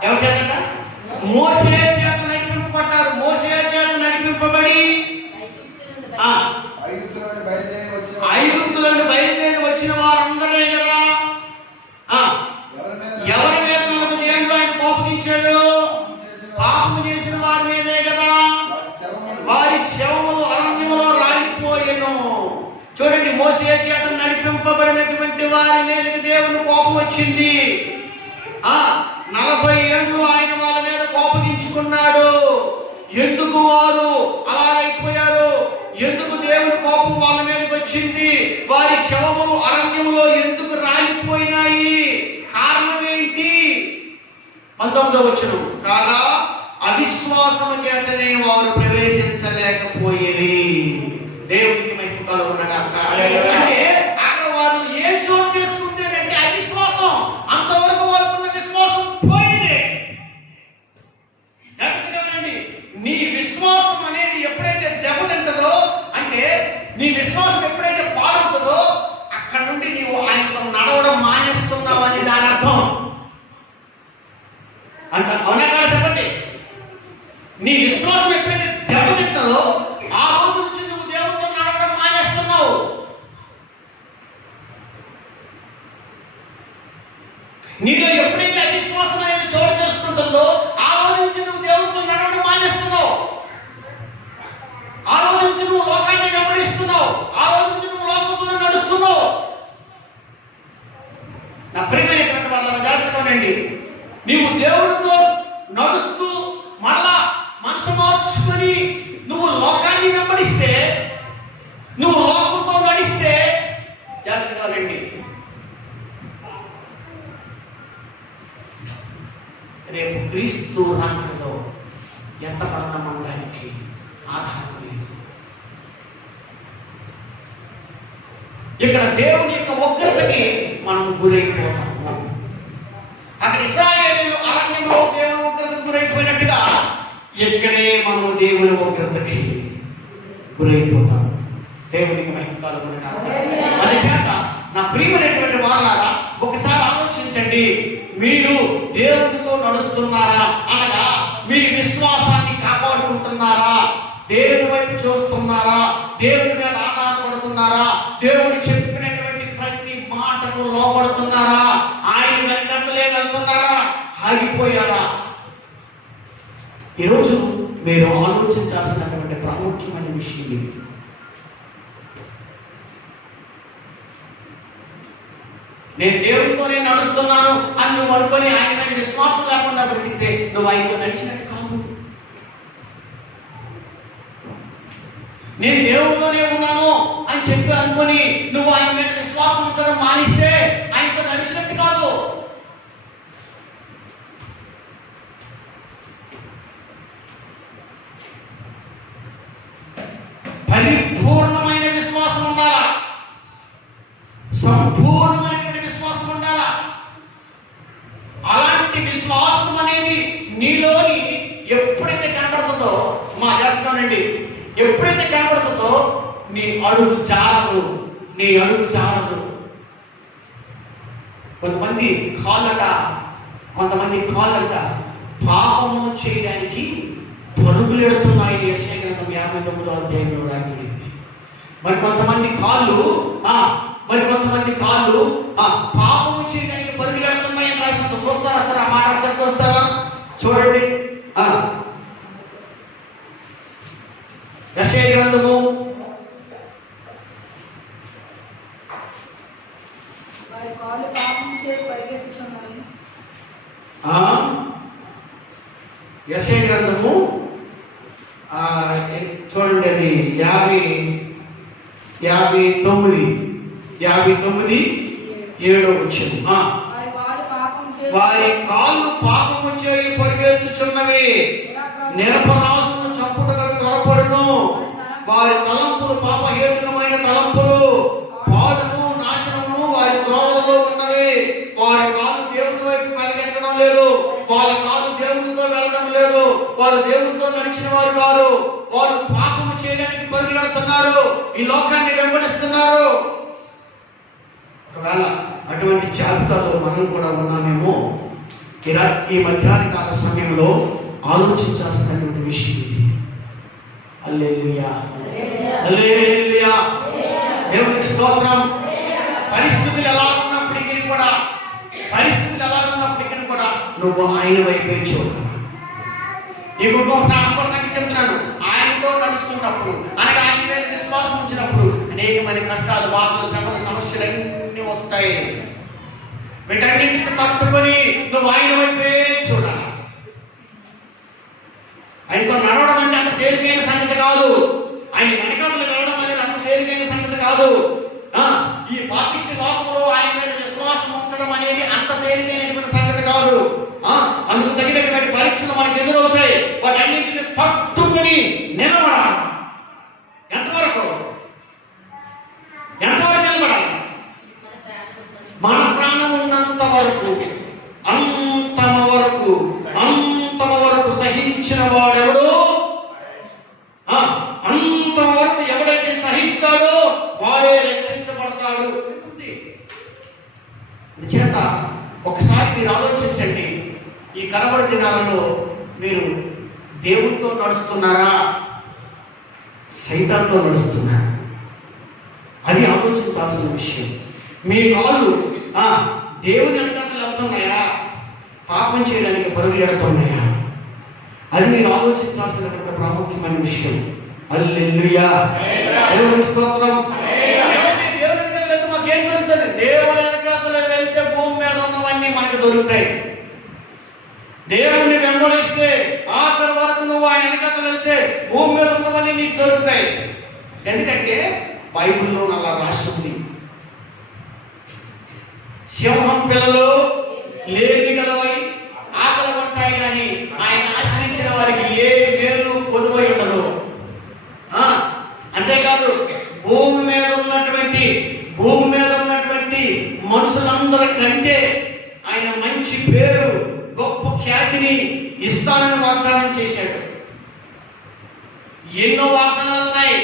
ఎవరి చేత? మోషే చేత నడిపింపబడ్డారు. మోషే చేత నడిపింపబడి ఐగుప్తులను బయలుదేరి వచ్చిన వారందరే కదా. ఎవరి మీద 40 ఏళ్ళు ఆయన కోపగించాడు? పాపము చేసిన వారి మీదే కదా. వారి శవములు అరణ్యములో రాలిపోయెను. చూడండి, మోషే చేత నడిపింపబడినటువంటి వారి మీదకి దేవుని కోపం వచ్చింది. 40 ఏళ్ళు ఆయన వాళ్ళ మీద కోపగించుకున్నాడు. ఎందుకు వారు అలా అయిపోయారు? ఎందుకు దేవుని కోపం వాళ్ళ మీదకి వచ్చింది? వారి శవములు అరణ్యములో ఎందుకు రాలిపోయినాయి? కారణం ఏంటి? 19వ వచనం. కాగా అవిశ్వాసము చేతనే వారు ప్రవేశించలేకపోయేది. దేవునికి మహిమ కలుగును గాక. అంటే అక్కడ వారు ఏం చోటు చేసుకుంటేనంటే అవిశ్వాసం. అంతవరకు వాళ్ళకున్న విశ్వాసం పోయింది. నీ విశ్వాసం అనేది ఎప్పుడైతే దెబ్బతింటదో, అంటే నీ విశ్వాసం ఎప్పుడైతే పాడవుతుందో, అక్కడ నుండి నీవు ఆయనతో నడవడం మానేస్తున్నావు అని దాని అర్థం. అంట అవునా కాదు చెప్పండి. నీ విశ్వాసం ఎప్పుడైతే దెబ్బతింటదో ఆ రోజు నుంచి నువ్వు దేవుడితో నడవడం మానేస్తున్నావు. నీలో ఎప్పుడైతే అవిశ్వాసం అనేది చోటు చేసుకుంటుందో ఆ రోజు నుంచి నువ్వు దేవుడితో నడవడం మానేస్తున్నావు. ఆ రోజు నుంచి నువ్వు లోకాన్ని వెంబడిస్తున్నావు. ఆ రోజు నుంచి నువ్వు లోకంతో నడుస్తున్నావు. నా ప్రియమైనటువంటి వాళ్ళ జాగ్రత్తగానండి. నీవు దేవుడితో నడుస్తూ మళ్ళా మనసు మార్చుకొని నువ్వు లోకాన్ని వెంబడిస్తే క్రీస్తు రాకడలో ఎంత పడతామనడానికి ఆధారం లేదు. ఇక్కడ దేవుని యొక్క ఉగ్రతకి మనం గురైపోతాము. అక్కడ ఇశ్రాయేలీయులు అరణ్యంలో దేవుని ఉగ్రతకు గురైపోయినట్టుగా ఇక్కడే మనం దేవుని ఉగ్రతకి గురైపోతాము. దేవునికి మహిమలు కలుగును. అది చేత నా ప్రియమైనటువంటి వారులారా, ఒకసారి ఆలోచించండి. మీరు దేవునితో నడుస్తున్నారా? అనగా మీ విశ్వాసాన్ని కాపాడుకుంటున్నారా? దేవుని వైపు చూస్తున్నారా? దేవుని మీద ఆధారపడుతున్నారా? దేవుడు చెప్పినటువంటి ప్రతి మాటకు లోపడుతున్నారా? ఆయన వెనకట్లే వెళ్తున్నారా? ఆగిపోయారా? ఈరోజు మీరు ఆలోచించాల్సినటువంటి ప్రాముఖ్యమైన విషయం ఇది. నేను దేవునితోనే నడుస్తున్నాను అని నువ్వు అనుకొని ఆయన మీద విశ్వాసం లేకుండా బ్రతికితే నువ్వు ఆయనతో నడిచినట్టు కాదు. నేను దేవునితోనే ఉన్నాను అని చెప్పి అనుకొని నువ్వు ఆయన మీద విశ్వాసం ఉంచడం మానిస్తే ఆయనతో నడిచినట్టు కాదు. పరిపూర్ణమైన విశ్వాసం ఉండాలా, సంపూర్ణమైనటువంటి విశ్వాసం ఉండాలా. అలాంటి విశ్వాసం అనేది నీలోని ఎప్పుడైతే కనబడుతుందో, మా చెప్తానండి, ఎప్పుడైతే కనబడుతుందో నీ అడుగు జారదు. కొంతమంది కాళ్ళట పాపము చేయడానికి పరుగులెడుతున్నాయి. యెషయా గ్రంథం 59వ అధ్యాయంలో రాయబడింది. మరి కొంతమంది కాళ్ళు పాపము చేయడానికి పరుగులెడుతున్నాయని రాసి చూస్తారా సార్? ఆ మాట ఒకసారి చూస్తారా? చూడండి. యెషయా గ్రంథము యెషయా గ్రంథము చూడండి, అది 59:7 వారి కాళ్ళు పాపము చేయి పరిగెత్తుచున్నవి, నిరపరాధులను చంపుటకు త్వరపడును. వారి తలంపులు పాపహేతుకమైన తలంపులు, పాడును నాశనమును వారి త్రోవలలో ఉన్నవి. వారి కాళ్ళు దేవుని వైపు పరిగెత్తడం లేదు, వాళ్ళ కాళ్ళు దేవునితో వెళ్ళడం లేదు, వారు దేవునితో నడిచిన వారు కాదు. వారు పాపము చేయడానికి పరుగులెడుతున్నారు, ఈ లోకాన్ని వెంబడిస్తున్నారు. ఒకవేళ అటువంటి జాబితాలో మనం కూడా ఉన్నామేమో. ఈ మధ్యాహ్న కాల సమయంలో ఆలోచించాల్సినటువంటి విషయం ఇది. హల్లెలూయా, హల్లెలూయా, దేవునికి స్తోత్రం. పరిస్థితులు ఎలా ఉన్నప్పటికీ కూడా నువ్వు ఆయన వైపే చూడాలి. ఈ ఇంకోసారి చెప్తున్నాను, ఆయనతో నడుస్తున్నప్పుడు, అనగా ఆయన మీద విశ్వాసం ఉంచినప్పుడు అనేకమైన కష్టాలు, బాధలు, శ్రమలు, సమస్యలన్నీ వస్తాయి. వీటన్నింటిని తట్టుకొని నువ్వు ఆయన వైపే చూడాలి. ఆయనతో నడవడం అంటే అంత తేలికైన సంగతి కాదు. ఆయన వెనకాతలు వెళ్ళడం అనేది అంత తేలికైన సంగతి కాదు. ఈ పాపిష్టి లోకంలో ఆయన మీద విశ్వాసం ఉంచడం అనేది అంత తేలికైనటువంటి సంగతి కాదు. అందుకు తగినటువంటి పరీక్షలు మనకు ఎదురవుతాయి. వాటన్నింటిని తట్టుకొని నిలబడాలి. ఎంతవరకు నిలబడాలి? మన ప్రాణం ఉన్నంత వరకు, అంతమ వరకు సహించిన వాడెవడు, అంతవరకు ఎవడైతే సహిస్తాడో వాడే రక్షించబడతాడు. చేత ఒకసారి మీరు ఆలోచించండి. ఈ కడవరి దినాలలో మీరు దేవునితో నడుస్తున్నారా, సైతాన్తో నడుస్తున్నారా? అది ఆలోచించాల్సిన విషయం. మీ కాళ్ళు దేవుని వెనకాల వెళ్తున్నాయా, పాపం చేయడానికి పరుగులెడుతున్నాయా? అది మీరు ఆలోచించాల్సినటువంటి ప్రాముఖ్యమైన విషయం. హల్లెలూయా, దేవుని స్తోత్రం. దేవుని వెనకాల వెళ్తే మాకేం దొరుకుతుంది? దేవుని వెనకాల వెళ్తే భూమి మీద ఉన్నవన్నీ మనకు దొరుకుతాయి. దేవుని వెంబడిస్తే ఆఖరి వరకు నువ్వు ఆయన వెనకాల వెళ్తే భూమి మీద ఉన్నవన్నీ నీకు దొరుకుతాయి. ఎందుకంటే బైబిల్లో అలా రాసి ఉంది. సింహం పిల్లలు లేని గలవై ఆకలి ఉంటాయి, ఉంటాయి కానీ ఆయన ఆశ్రయించిన వారికి ఏ మేలు పొదువై ఉండదు. అంతేకాదు భూమి మీద ఉన్నటువంటి మనుషులందరికంటే ఆయన మంచి పేరు, గొప్ప ఖ్యాతిని ఇస్తానని వాగ్దానం చేశాడు. ఎన్నో వాగ్దానాలు ఉన్నాయి.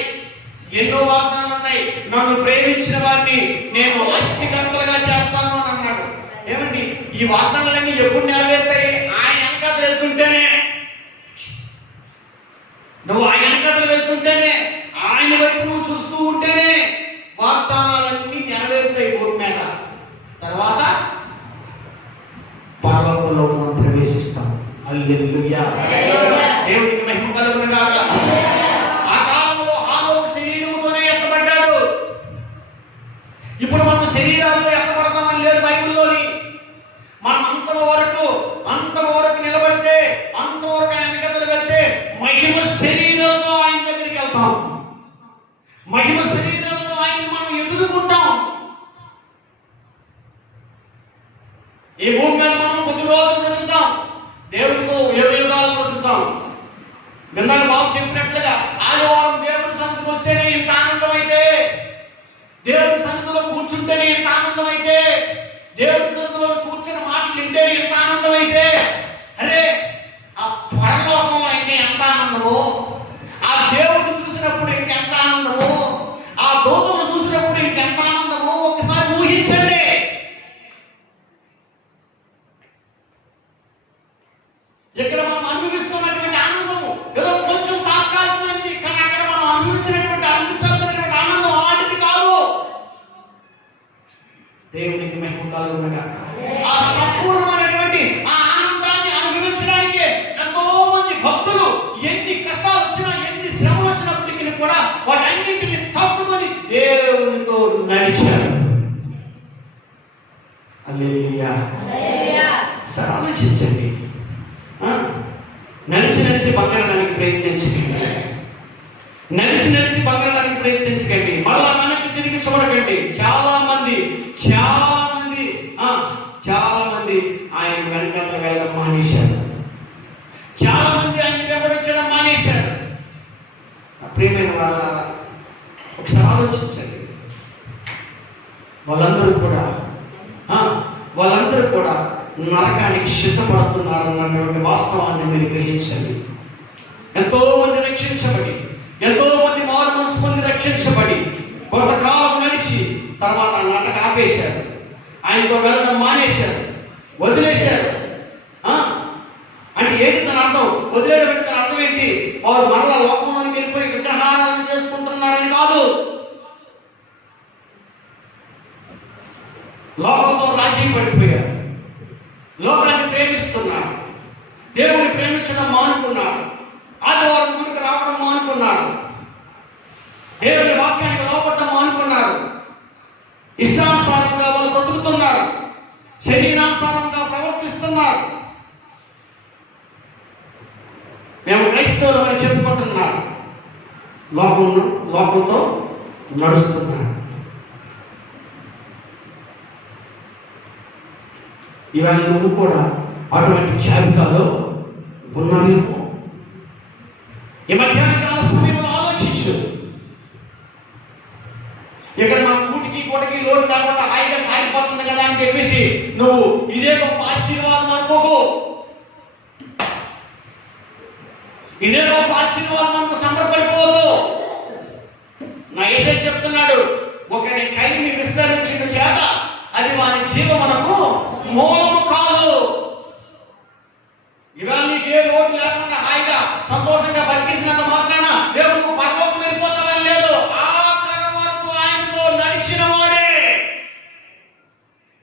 నన్ను ప్రేమించిన వారిని నేను అస్థికర్తలుగా చేస్తాను అని అన్నాడు. ఏమండి, ఈ వాగ్దానాలన్నీ ఎప్పుడు నెరవేరుతాయి? ఆయన వెనకాల వెళ్తుంటేనే, నువ్వు ఆయన వెనకాల వెళ్తుంటేనే, ఆయన వైపు నువ్వు చూస్తూ ఉంటేనే వాగ్దానాలన్నీ నెరవేరుతాయి భూమి మీద. తర్వాత పరలోకంలో మనం ప్రవేశిస్తాం. హల్లెలూయా, దేవునికి మహిమ కలుగును గాక. ఆ కాలంలో హానోకు శరీరముతోనే ఎత్తబడ్డాడు. ఇప్పుడు మనం శరీరాలతో ఎత్తబడతామని లేదు బైబిల్లోని. మనం అంతవరకు నిలబడితే, అంతవరకు ఆయన వెనకతలు వెళ్తే మహిమ శరీరంతో ఆయన దగ్గరికి వెళ్తాం. మహిమ శరీరంతో ఆయన మనం ఎదుర్కొంటాం. ఈ భూమి మీద మనం కొద్ది రోజులు బ్రతుకుతాం, దేవుడితో యుగాలు బ్రతుకుతాం. నిన్న బాబు చెప్పినట్లుగా ఆదివారం దేవుడి సన్నిధికి వస్తేనే ఇంత ఆనందమైతే, దేవుడి సన్నిధిలో కూర్చుంటేనే ఇంత ఆనందమైతే, దేవుడి సన్నిధిలో కూర్చున్న మాటలు వింటేనే ఇంత ఆనందమైతే, అరే ఆ పరలోకంలో ఇంకా ఎంత ఆనందమో, ఆ దేవుడిని చూసినప్పుడు ఇంకెంత ఆనందమో, ఆ దూతను చూసినప్పుడు ఇంకెంత ఆనందమో ఒకసారి ఊహించండి. ఇక్కడ మనం అనుభవిస్తున్నటువంటి ఆనందం ఏదో కొంచెం తాత్కాలికమైంది, కానీ అక్కడ మనం అనుభవించినటువంటి ఆనందం వాటిది కాదు. దేవునికి మహిమ కలుగునుగా. ఆ సంపూర్ణమైనటువంటి ఆ ఆనందాన్ని అనుభవించడానికి ఎంతో మంది భక్తులు ఎన్ని కష్టాలు వచ్చినా, ఎన్ని శ్రమలు వచ్చినప్పటికీ కూడా వాటన్నింటిని తప్పుకొని దేవునితో నడిచారు. హల్లెలూయా. సరే ఆలోచించండి. నడిచి బంగారానికి ప్రయత్నించకండి. మళ్ళా మనకి తిరిగి చూడకండి. చాలా మంది ఆయన వెనకాల వెళ్ళడం మానేశారు. చాలా మంది ఆయన వెంబడించడం మానేశారు. ప్రియమైన వాళ్ళ ఒకసారి ఆలోచించండి. వాళ్ళందరూ కూడా నరకానికి సిద్ధపడుతున్నారు అన్నటువంటి వాస్తవాన్ని మీరు గ్రహించండి. ఎంతో మంది రక్షించబడి, ఎంతో మంది మారు మనసు పొంది రక్షించబడి కొంతకాలం నడిచి తర్వాత నాటక ఆపేశారు. ఆయనతో వెళ్ళడం మానేశారు, వదిలేశారు. అంటే ఏంటి తన అర్థం? వదిలేయడం అంటే తన అర్థం ఏంటి? వారు మరలా లోకంలోకి వెళ్ళిపోయి విగ్రహారాధన చేసుకుంటున్నారని కాదు. లోకంతో రాజీ పడిపోయారు, లోకాన్ని ప్రేమిస్తున్నారు, దేవుని ప్రేమించడం మానుకున్నారు, ఆదివారం గుడికి రావడం మానుకున్నారు, దేవుని వాక్యానికి లోపడటం మానుకున్నారు. ఇష్టానుసారంగా వాళ్ళు బ్రతుకుతున్నారు, శరీరానుసారంగా ప్రవర్తిస్తున్నారు. మేము క్రైస్తవులు అని చెప్పుకుంటున్నారు, లోకంతో నడుస్తున్నారు. ఇవాళ నువ్వు కూడా అటువంటి జాబితాలో ఉన్నావేమో. ఈ మధ్యాహ్న కాల సమయంలో ఆలోచించు. ఇక్కడ మా కూటికి లోటు కాకుండా హాయిగా సాగిపోతుంది కదా అని చెప్పేసి నువ్వు ఇదే గొప్ప ఆశీర్వాదం అనుకోకు. ఇదే గొప్ప ఆశీర్వాదం అనుకో, సంబరపడిపోవద్దు. నా యేసయ్య చెప్తున్నాడు, ఒకరి కైని విస్తరించిన చేత అది వాని జీవమునకు మూలము కాదు. ఇవాళ నీకు ఏ లోటు లేకుండా హాయిగా సంతోషంగా బతికిసినంత మాత్రాన దేవుడు పరలోకం వెళ్ళిపోతామని లేదు. ఆఖరి వరకు ఆయనతో నడిచిన వాడే,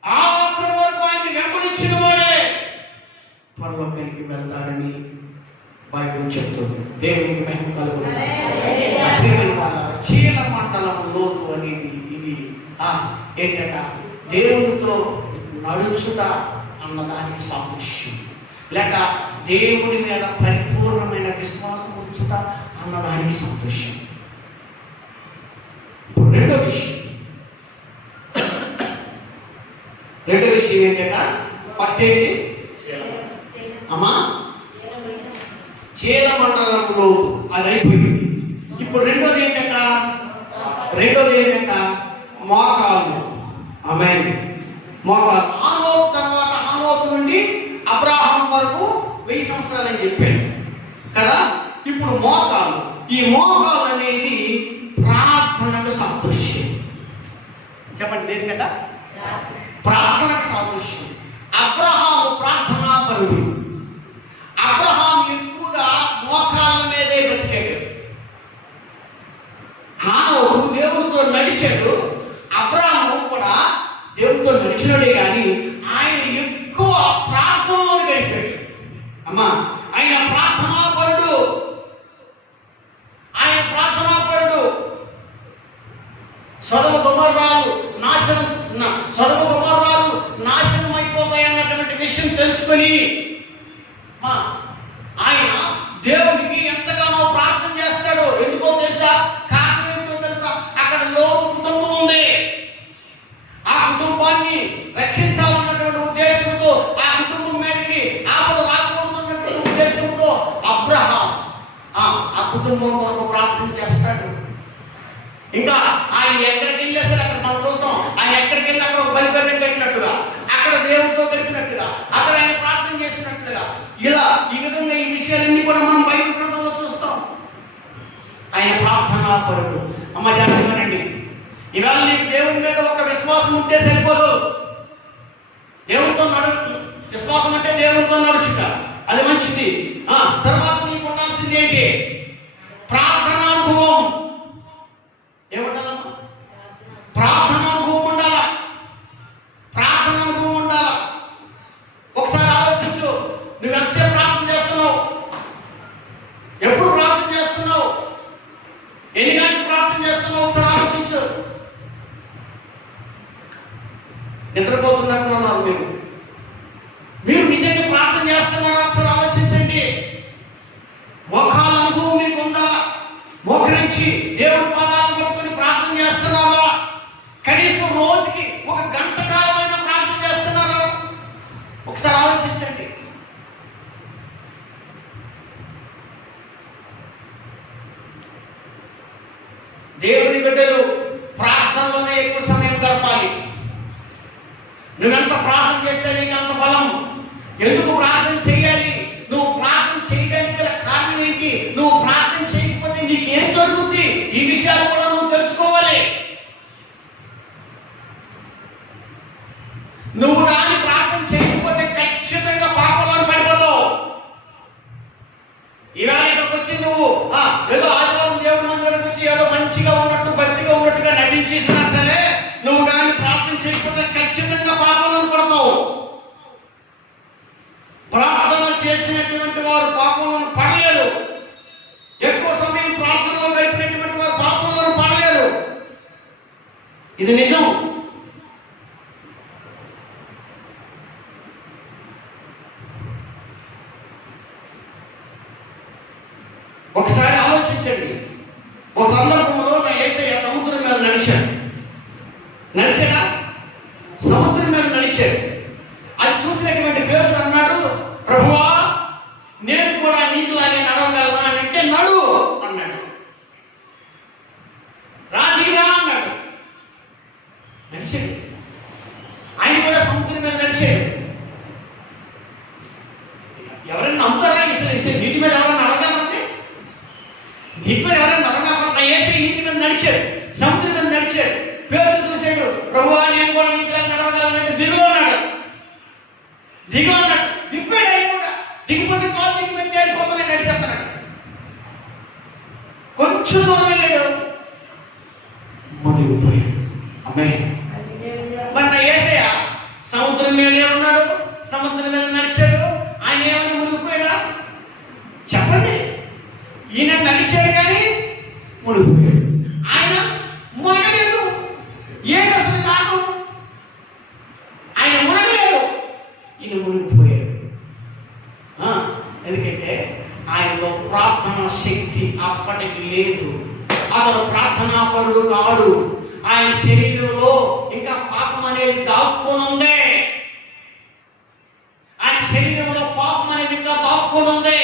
ఆఖరి వరకు ఆయన వెంబడించిన వాడే పరలోకానికి వెళ్తాడని బైబిల్ చెప్తుంది. దేవునికి మహిమ కలుగును. చీల మండలం లోతు అనేది ఇది ఏంటంట? దేవునితో నడుచుట అన్నదానికి సాదృశ్యం, లేక దేవుని మీద పరిపూర్ణమైన విశ్వాసం ఉంచుట అన్నదానికి సాదృశ్యం. ఇప్పుడు రెండో విషయం ఏంటంట? ఫస్ట్ ఏంటి అమ్మా? చీలమండలంలో అది అయిపోయింది. ఇప్పుడు రెండోది ఏంటంట మోకాలు. ఆమేన్. మోకాలు. హానోకు తర్వాత హానోకు నుండి అబ్రాహాం వరకు 1000 సంవత్సరాలు అని చెప్పాడు కదా. ఇప్పుడు మోకాలు. ఈ మోకాలు అనేది ప్రార్థనకు సాదృశ్యం. చెప్పండి దేనికంట? ప్రార్థనకు సాదృశ్యం. అబ్రహాము ప్రార్థనాపరుడు. అబ్రహాం ఎక్కువగా మోకాళ్ళ మీదే బతికాడు. హానోకు దేవుడితో నడిచాడు. అబ్రహాము కూడా దేవుడితో నడిచినాడే కానీ ఆయన ఎక్కువ ప్రార్థనలో గడిపాడు. అమ్మా, ఆయన ప్రార్థనాపరుడు. సొదొమ గొమొర్రాలు నాశనం అయిపోతాయి అన్నటువంటి విషయం తెలుసుకొని ఆయన దేవుడికి ఎంతగానో ప్రార్థన చేస్తాడు. ఎందుకో తెలుసా? కారణం ఏంటో తెలుసా? అక్కడ లోతు కుటుంబం ఉంది. ఆ కుటుంబాన్ని రక్షించాలన్నటువంటి ఉద్దేశంతో, ఆ కుటుంబం మీదకి ఆపద రాకూడదన్నటువంటి ఉద్దేశంతో అబ్రహాం ఆ కుటుంబం కొరకు ప్రార్థన చేస్తాడు. ఇంకా ఆయన ఎక్కడికి వెళ్ళి అసలు అక్కడ మనం చూస్తాం, ఆయన ఎక్కడికి వెళ్ళి అక్కడ ఒక బలిపీఠం కట్టినట్టుగా, అక్కడ దేవుడితో గడిపినట్టుగా, అక్కడ ఆయన ప్రార్థన చేసినట్లుగా, ఇలా ఈ విధంగా ఈ విషయాలన్నీ కూడా మనం బైబిల్ గ్రంథంలో చూస్తాం. ఆయన ప్రార్థనాపరుడు. అమ్మ జాగ్రత్తగానండి. ఇవాళ నీకు దేవుని మీద ఒక విశ్వాసం ఉంటే సరిపోదు. దేవుడితో విశ్వాసం అంటే దేవుడితో నడుచుట, అది మంచిది. తర్వాత నీకు ఉండాల్సింది ఏంటి? ప్రార్థనానుభవం. ఏముండాలమ్మా? ప్రార్థనానుభవం ఉండాలా. ప్రార్థనానుభవం ఉండాలా. ఒకసారి ఆలోచించు, నువ్వు ఎంతసేపు ప్రార్థన చేస్తున్నావు? ఎప్పుడు ప్రార్థన చేస్తున్నావు? ఎన్ని గంటలు ప్రార్థన చేస్తున్నావు? ఒకసారి ఆలోచించు. నిద్రపోతున్నట్టున్నారు మీరు నిజంగా ప్రార్థన చేస్తున్నారా? ఒకసారి ఆలోచించండి. మోకాళ్ళ అనుభవం మీకుందా? మోకరించి దేవుడి పాదాలను పట్టుకొని ప్రార్థన చేస్తున్నారా? కనీసం రోజుకి 1 గంట కాలమైనా ప్రార్థన చేస్తున్నారా? ఒకసారి ఆలోచించండి. దేవుని బిడ్డలు ప్రార్థనలోనే ఎక్కువ సమయం గడపాలి. నువ్వెంత ప్రార్థన చేస్తే నీకు అంత బలం. ఎందుకు ప్రార్థన చేయాలి? నువ్వు ప్రార్థన చేయడానికి గల కారణం ఏంటి? నువ్వు ప్రార్థన చేయకపోతే నీకు ఏం జరుగుతుంది? ఈ విషయాలు కూడా నువ్వు తెలుసుకోవాలి. నువ్వు కానీ ప్రార్థన చేయకపోతే ఖచ్చితంగా పాపంలో పడిపోతావు. ఇవాళ ఇక్కడికి వచ్చి నువ్వు ఏదో ఆదివారం దేవుడి మందిరానికి వచ్చి ఏదో మంచిగా ఉన్నట్టు భక్తిగా ఉన్నట్టుగా నటించేసినా సరే, నువ్వు కానీ ప్రార్థన చేయకపోతే ఖచ్చితంగా పాపంలో పడతావు. ప్రార్థన చేసినటువంటి వారు పాపంలో పడలేరు. ఎక్కువ సమయం ప్రార్థనలో గడిపినటువంటి వారు పాపంలో పడలేరు. ఇది నిజం. ఒకసారి ఆలోచించండి. ఒక సందర్భంలో నా యేసయ్య సముద్రం మీద నడిచాడా? సముద్రం మీద నడిచాడు. అది చూసినటువంటి పేతురు అన్నాడు, ప్రభువా, నేను కూడా నీటిలాగే నడవగలను అని అంటే నడు అన్నాడు. రాజీరా అన్నాడు. నడిచాడు. ఆయన కూడా సముద్రం మీద నడిచాడు. ఎవరైనా నమ్ముతారా? నీటి మీద ఎవరైనా నడవగలరంటే? నీటి మీద ఎవరైనా నడవగలరా? ఏసే నీటి మీద నడిచాడు, సముద్రం మీద నడిచాడు. పేతురు చూశాడు, ప్రభువా, నేను కూడా నీటిలాగా నడవగలనంటే దిగులు అన్నాడు. దిప్పాడు. ఆయన కూడా దిగిపోతే కాలు దిగి పెట్టి వెళ్ళిపోతానే నడిచేస్తున్నాడు. కొంచెం దూరం వెళ్ళాడు, మునిగిపోయాడు. అమ్మాయి మరి నా యేసయ్య సముద్రం మీదే ఉన్నాడు, సముద్రం మీద నడిచాడు. ఆయన ఏమైనా మునిగిపోయాడా? చెప్పండి. ఈయన నడిచాడు కానీ మునిగిపోయాడు. ఆయన మునగలేదు. ఏంటి అసలు కారణం? ఆయన మునగలేదు, ఈయన మునిగిపోయాడు. ఎందుకంటే ఆయనలో ప్రార్థనా శక్తి అప్పటికి లేదు. అతను ప్రార్థనాపరుడు కాడు. ఆయన శరీరంలో ఇంకా పాపం అనేది దాక్కుని ఉంది. ఆయన శరీరంలో పాపం అనేది ఇంకా దాక్కుని ఉంది.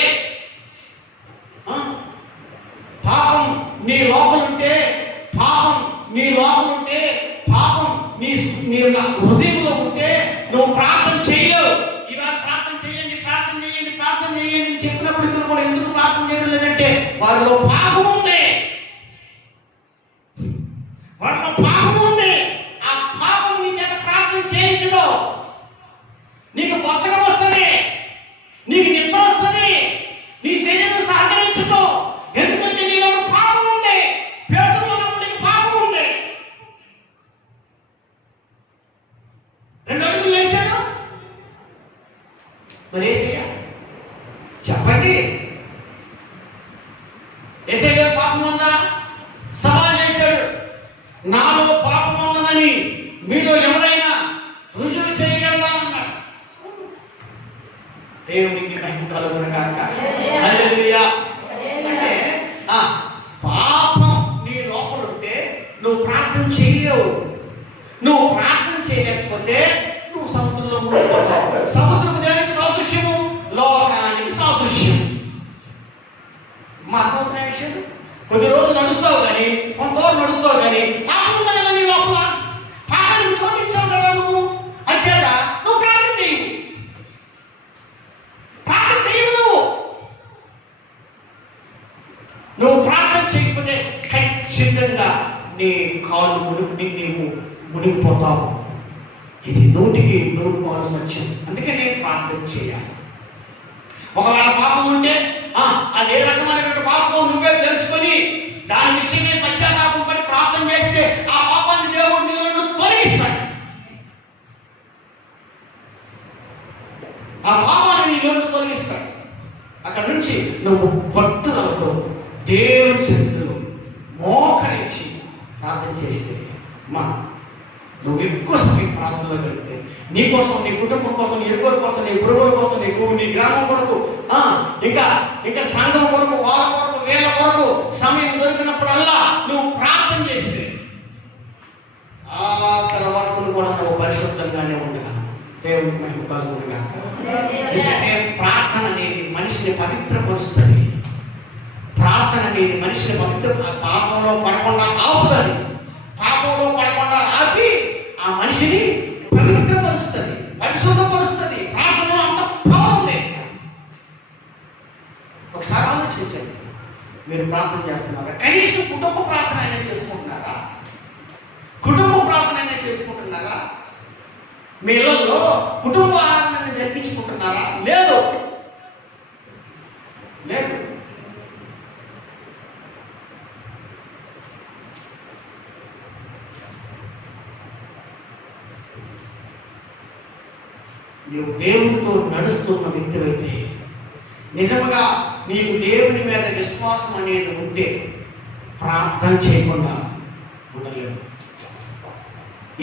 హృదయంలో ఉంటే నువ్వు ప్రార్థన చేయలేవు. ఇవాళ ప్రార్థన చేయండి, ప్రార్థన చేయండి, ప్రార్థన చేయండి అని చెప్పినప్పుడు ఇతను కూడా ఎందుకు ప్రార్థన చేయడం లేదంటే వారిలో పాపం ఉంది. వారిలో పాపం ఉంది. ఆ పాపం నీ చేత ప్రార్థన చేయించదు. నీకు కొత్తగా వస్తుంది, నీకు నిద్ర వస్తుంది, నీ శరీరం సహకరించదు. ఎందుకంటే నీలో పాపం ఉంది. పేదలో నీకు పాపం ఉంది. 2 అడుగులు వేసాడు మరి ఏసయ్య చెప్పండి, ఏసయ్య పాపం ఉందా? సవాల్ చేశాడు. నాలో పాపం ఉందని మీలో ఎవరైనా రుజువు చేయగలరా అన్నాడు. దేవునికి మహిమ కలుగును గాక. హల్లెలూయా. అంటే పాపం నీ లోపల ఉంటే నువ్వు ప్రార్థన చేయలేవు. నువ్వు ప్రార్థన చేయలేకపోతే నువ్వు సముద్రంలో మునిగిపోతావు. సముద్రము దేనికి సాదృశ్యము? లోకానికి సాదృశ్యం. మా అర్థమవుతున్న విషయం, కొద్ది రోజులు నడుస్తావు కానీ, కొంత దూరం నడుస్తావు కానీ పాపం ఉంది కదా నీ లోపల. పాపాన్ని చోటించావు కదా నువ్వు. వచ్చేట నువ్వు ప్రార్థన చేయవు. ప్రార్థన చేయవు. నువ్వు ప్రార్థన చేయకపోతే ఖచ్చితంగా నీ కాలు నీవు మునిగిపోతావు. ఇది 100% సత్యం. అందుకే నేను ప్రార్థన చేయాలి. ఒకవేళ పాపం ఉంటే అది ఏ రకమైనటువంటి పాపం నువ్వే తెలుసుకొని దాని విషయమే పశ్చాత్తాపం పడి ప్రార్థన చేస్తే ఆ పాపాన్ని దేవుడు నీలో తొలగిస్తాడు. ఆ పాపాన్ని నీలో తొలగిస్తాడు. అక్కడ నుంచి నువ్వు పట్టుదలతో దేవుని సన్నిధిలో మోకరించి ప్రార్థన చేస్తే నువ్వు ఎక్కువ సమయం ప్రార్థనలో వెళ్తే నీ కోసం, నీ కుటుంబం కోసం, నీ ఎరువుల కోసం, నీ గురువుల కోసం, నీ గ్రామం కొరకు, ఇంకా సంఘం కొరకు, వాళ్ళ కొరకు, వీళ్ళ కొరకు సమయం దొరికినప్పుడల్లా నువ్వు ప్రార్థన చేస్తే ఆఖరి వరకు కూడా నువ్వు పరిశుద్ధంగానే ఉండగా దేవుడికి మహిమ కలుగును గాక. ఎందుకంటే ప్రార్థన అనేది మనిషిని పవిత్రపరుస్తుంది. ప్రార్థన అనేది మనిషిని పాపంలో పడకుండా ఆపుతుంది. పాపంలో పడకుండా ఆపి ఆ మనిషిని పవిత్రపరుస్తుంది, పరిశుద్ధపరుస్తుంది. ప్రార్థనలో అంత పవర్ ఉంది. ఒకసారి ఆలోచించండి. మీరు ప్రార్థన చేస్తున్నారా? కనీసం కుటుంబ ప్రార్థన అయినా చేసుకుంటున్నారా? కుటుంబ ప్రార్థన అయినా చేసుకుంటున్నారా? మీ ఇళ్లలో కుటుంబ ఆరాధన జరిపించుకుంటున్నారా? లేదు. నీవు దేవునితో నడుస్తున్న వ్యక్తివైతే, నిజంగా నీకు దేవుని మీద విశ్వాసం అనేది ఉంటే ప్రార్థన చేయకుండా ఉండలేదు.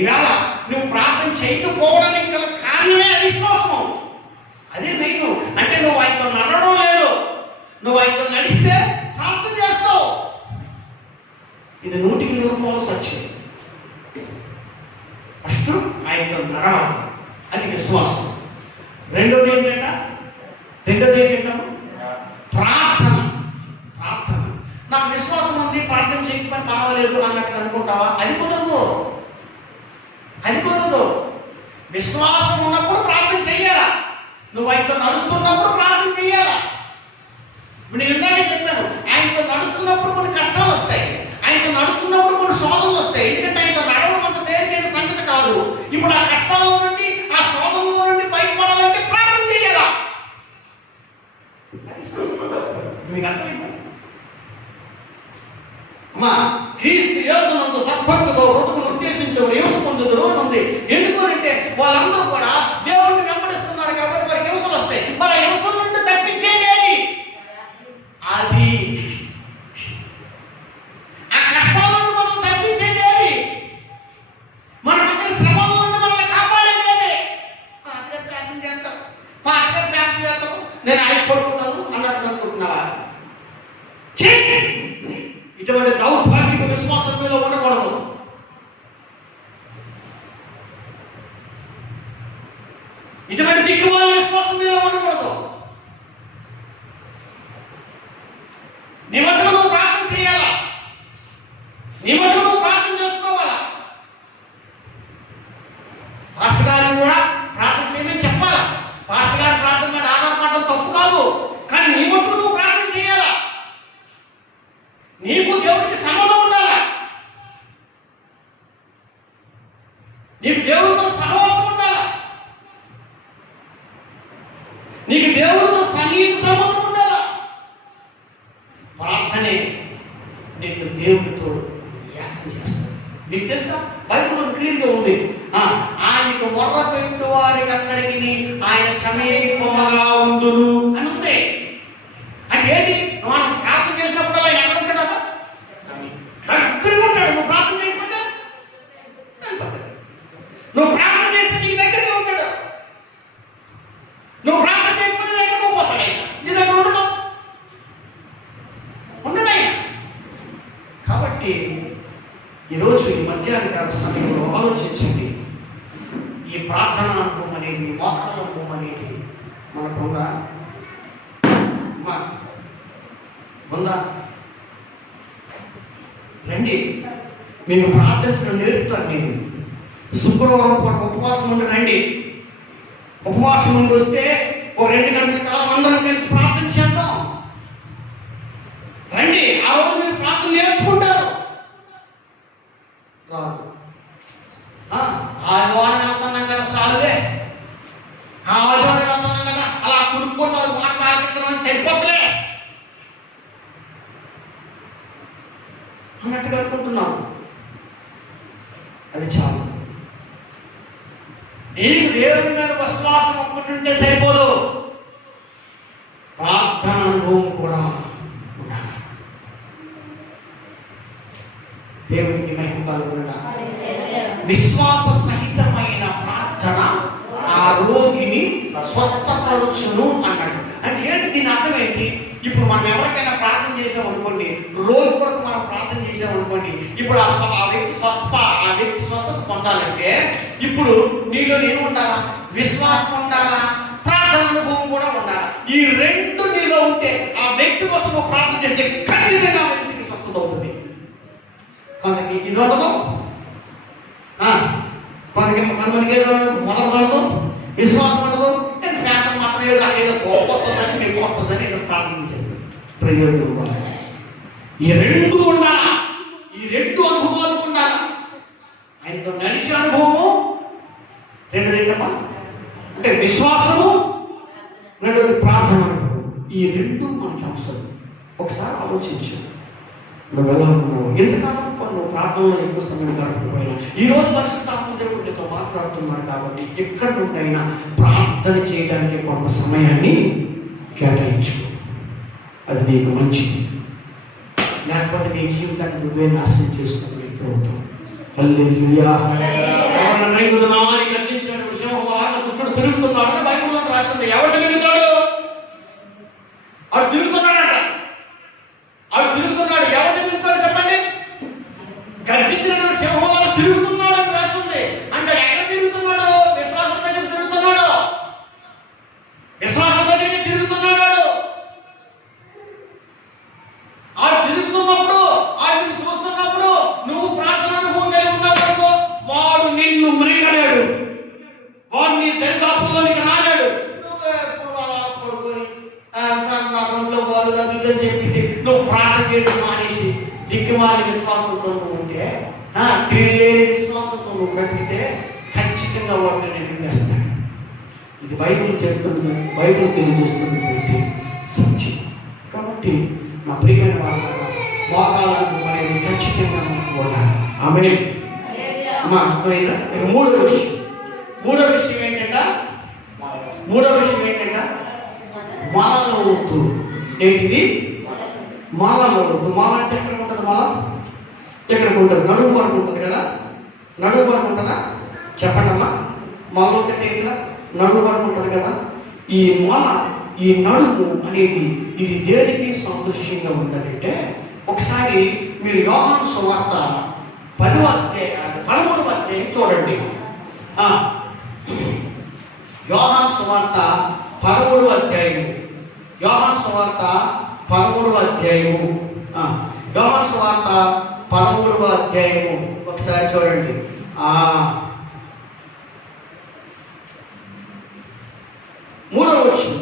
ఇవాళ నువ్వు ప్రార్థన చేయకపోవడానికి గల కారణమే అవిశ్వాసం. అదే మెయిన్. అంటే నువ్వు ఆయనతో నడవడం లేదు. నువ్వు ఆయనతో నడిస్తే ప్రార్థన చేస్తావు. ఇది 100% సత్యం. ఫస్ట్ ఆయనతో నడవాలి, అది విశ్వాసం. రెండోది ఏంటంట? ప్రార్థన. నాకు విశ్వాసం ఉంది, ప్రార్థన చేయకపోతే పర్వాలేదు అన్నట్టు అనుకుంటావా? అది కుదరదు. విశ్వాసం ఉన్నప్పుడు ప్రార్థన చెయ్యాలా. నువ్వు ఆయనతో నడుస్తున్నప్పుడు ప్రార్థన చెయ్యాలా. నేను ఇందాకే చెప్పాను, ఆయనతో నడుస్తున్నప్పుడు కొన్ని కష్టాలు వస్తాయి, ఆయనతో నడుస్తున్నప్పుడు కొన్ని శోధనలు వస్తాయి. ఎందుకంటే ఆయనతో నడవడం అంత తేలికైన సంగతి కాదు. ఇప్పుడు ఆ కష్టాల్లో నుండి, ఆ శోధనలో నుండి బయటపడాలంటే ప్రార్థన చెయ్యాలా. మీకు అర్థమైందా? క్రీస్తు యేసునందు సద్భక్తితో బ్రతుకును ఉద్దేశించేవారు హింస పొందుదురు ఉంది. ఎందుకంటే వాళ్ళందరూ కూడా దేవుడిని వెంబడిస్తున్నారు కాబట్టి వారికి హింసలు వస్తాయి. మరి హింసల నుండి తప్పించేది అది. ఆ కష్టాల నుండి మనం తప్పించేది, మనం వచ్చిన శ్రమల నుండి మనల్ని కాపాడేది. ప్రార్థన చేస్తాం, నేను అయిపోతున్నాను అన్నట్టు అనుకుంటున్నావా? ఇటువంటి దౌర్భాగ్య విశ్వాసం మీద ఉండకూడదు. ఇటువంటి దిక్కుమాల విశ్వాసం మీద ఉండకూడదు. నీ మట్టుకు నువ్వు ప్రార్థన చేయాలా, నీ మట్టుకు నువ్వు ప్రార్థన చేసుకోవాలా. ప్రార్థన చేస్తారు. మీకు తెలుసా, బైబిల్లో క్లియర్గా ఉంది. ఆయనకు మొర్ర పెట్టు వారికి అందరికీ ఆయన సమీపముగా ఉండును అని ఉంది. అంటే ఏంటి? మనం ప్రార్థన చేసినప్పుడు అలా ఎక్కడ ఉంటాడా? దగ్గరగా ఉంటాడు. నువ్వు ప్రార్థన చేయకపోతే నువ్వు ప్రార్థన చేస్తే నీకు దగ్గరగా ఉంటాడు. నువ్వు ప్రార్థన చేయకపోతే ఎక్కడికో పోతాడు. ఆయన నీ దగ్గర ఉండడం ఉండడయ్యా. కాబట్టి ఈరోజు ఈ మధ్యాహ్నకాల సమయంలో ఆలోచించండి. ఈ ప్రార్థన అనుభవం అనేది, మోకాళ్ళ అనుభవం అనేది మనకుందా? ఉందా? రండి, మీకు ప్రార్థించడం నేర్పుతాను. నేను శుక్రవారం పూట ఉపవాసం ఉండి రండి. ఉపవాసం నుండి వస్తే ఓ 2 గంటల కాలం అందరం కలిసి ప్రార్థన చేద్దాం. రండి, ఆ రోజు మీరు ప్రార్థన నేర్చుకుంటారు. రాదు ఆదివారం వెళ్తున్నాం కదా, చాలులే ఆదివారం వెళ్తున్నాం కదా, అలా కుడుక్కుంటారు, మాట్లాడుతున్నాం, సరిపోతులే అన్నట్టుగా అనుకుంటున్నాం. అది చాలు. నీకు దేవుని మీద విశ్వాసం ఒక్కటుంటే సరిపోదు, ప్రార్థన అనుభవం కూడా ఉండాలి. దేవునికి మహిమ కలుగునుగా. విశ్వాస సహితమైన ప్రార్థన ఆ రోగిని స్వస్థపరచును అన్నాడు. అంటే ఏంటి దీని అర్థం ఏంటి? ఇప్పుడు మనం ఎవరికైనా ప్రార్థన చేసాం అనుకోండి, రోజు కొరకు మనం ప్రార్థన చేసాం అనుకోండి, ఇప్పుడు ఆ వ్యక్తి స్వస్థత పొందాలంటే ఇప్పుడు నీలో ఏముండాలా? విశ్వాసం ఉండాలా, ప్రార్థన అనుభవం కూడా ఉండాలా. ఈ 2 నీలో ఉంటే ఆ వ్యక్తి కోసం నువ్వు ప్రార్థన చేస్తే ఖచ్చితంగా ఆ వ్యక్తికి స్వస్థత అవుతుంది. కొంతకి ఇది ఉండదు, కొంతమందికి ఏదో మొదలు విశ్వాసం ఉండదు. పేపర్ మాత్రం ఏదో కొత్తదని మీరు కొత్తదని ఏదో ప్రార్థన చేస్తారు. ప్రయోజనం ఈ 2 ఉండాలా, ఈ 2 అనుభవాలు ఉండాలా. ఆయనతో నడిచే అనుభవము 2 అంటే విశ్వాసము, 2 ప్రార్థన అనుభవం. ఈ 2 మనకి అవసరం. ఒకసారి ఆలోచించు, నువ్వు ఎలా ఉన్నావు? ఎంతకాలం నువ్వు ప్రార్థనలో ఎక్కువ సమయం గడపకపోయినా ఈ రోజు పరిశుద్ధాత్మ దేవుడితో మాట్లాడుతున్నాడు కాబట్టి ఎక్కడ నుండైనా ప్రార్థన చేయడానికి కొంత సమయాన్ని కేటాయించు. అది నీకు మంచిది. లేకపోతే నీ జీవితాన్ని నువ్వే నాశనం చేసుకుని వ్యక్తి హల్లెలూయా. రైతుల నామాన్ని గర్జించిన విషయం దుష్టుడు తిరుగుతున్నాడు బైబిల్లో రాసింది. ఎవరు తిరుగుతాడు? అవి తిరుగుతున్నాడట. అవి తిరుగుతున్నాడు. ఎవరు తిరుగుతాడు చెప్పండి? గర్జించిన సింహంలో తిరుగుతున్నాడు అని రాస్తుంది. అంటే ఎక్కడ తిరుగుతున్నాడు? విశ్వాసం దగ్గర తిరుగుతున్నాడు. విశ్వాసం దగ్గర తిరుగుతున్నాడు. ఆ తిరుగుతున్నప్పుడు, ఆయనను చూస్తున్నప్పుడు నువ్వు ప్రార్థన అనుభవం కలిగి ఉన్నప్పుడు వాడు నిన్ను మృంగలేడు. వాడు నీ దరిదాపుల్లోనికి రాలేడు. నువ్వు ఎప్పుడు అలా పడుకొని నా పనుల్లో బాగుగా అని చెప్పేసి నువ్వు ప్రార్థన చేయడం మానేసి దిక్కుమాలి విశ్వాసంతో నువ్వు ఉంటే, క్రియలేని విశ్వాసంతో నువ్వు బ్రతికితే ఖచ్చితంగా వాడిని నేను వేస్తాను. ఇది బైబిల్ చెప్తుంది, బైబిల్ తెలియజేస్తున్నటువంటి సత్యం. కాబట్టి నా ప్రియమైన వాళ్ళ మోకాళ్ళను అనేది ఖచ్చితంగా మనకు ఉండాలి. ఆమె అమ్మా అర్థమైందా? ఇక మూడో విషయం ఏంటంటే మాలలో వద్దు. ఏంటిది? మాలలో వద్దు. మాల అంటే ఎక్కడ ఉంటుంది? మాల ఎక్కడికి ఉంటుంది? నడుము వరకు ఉంటుంది కదా. నడుము వరకు ఉంటుందా? చెప్పండి అమ్మా. మాలో అంటే ఇక్కడ నడుము వరకు ఉంటుంది కదా. ఈ మాల, ఈ నడుము అనేది ఇది దేనికి సంతృష్టిగా ఉందంటే, ఒకసారి మీరు యోహాను సువార్త 10వ అధ్యాయం 13వ అధ్యాయం చూడండి. యోహాను సువార్త 13వ అధ్యాయము. యోహాను సువార్త 13వ అధ్యాయము. యోహాను సువార్త 13వ అధ్యాయము ఒకసారి చూడండి. 3వ వచనం.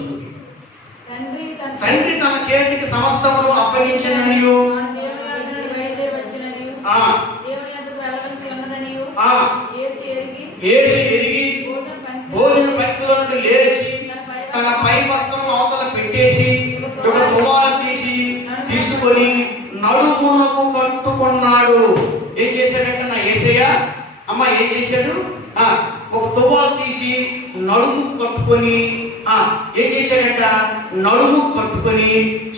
తండ్రి తన చేతికి సమస్తమును అప్పగించిననియు యేసు ఎరిగి భోజన పంక్తిలో నుండి లేచి తన పై వస్త్రం అవతల పెట్టేసి ఒక తువాలు తీసుకొని నడుమునకు కట్టుకున్నాడు. ఏం చేశాడంటే నా యేసయ్య అమ్మ ఏం చేశాడు, ఒక తువ్వాలు తీసి నడుము కట్టుకొని ఏం చేశాడంట, నడుము కట్టుకొని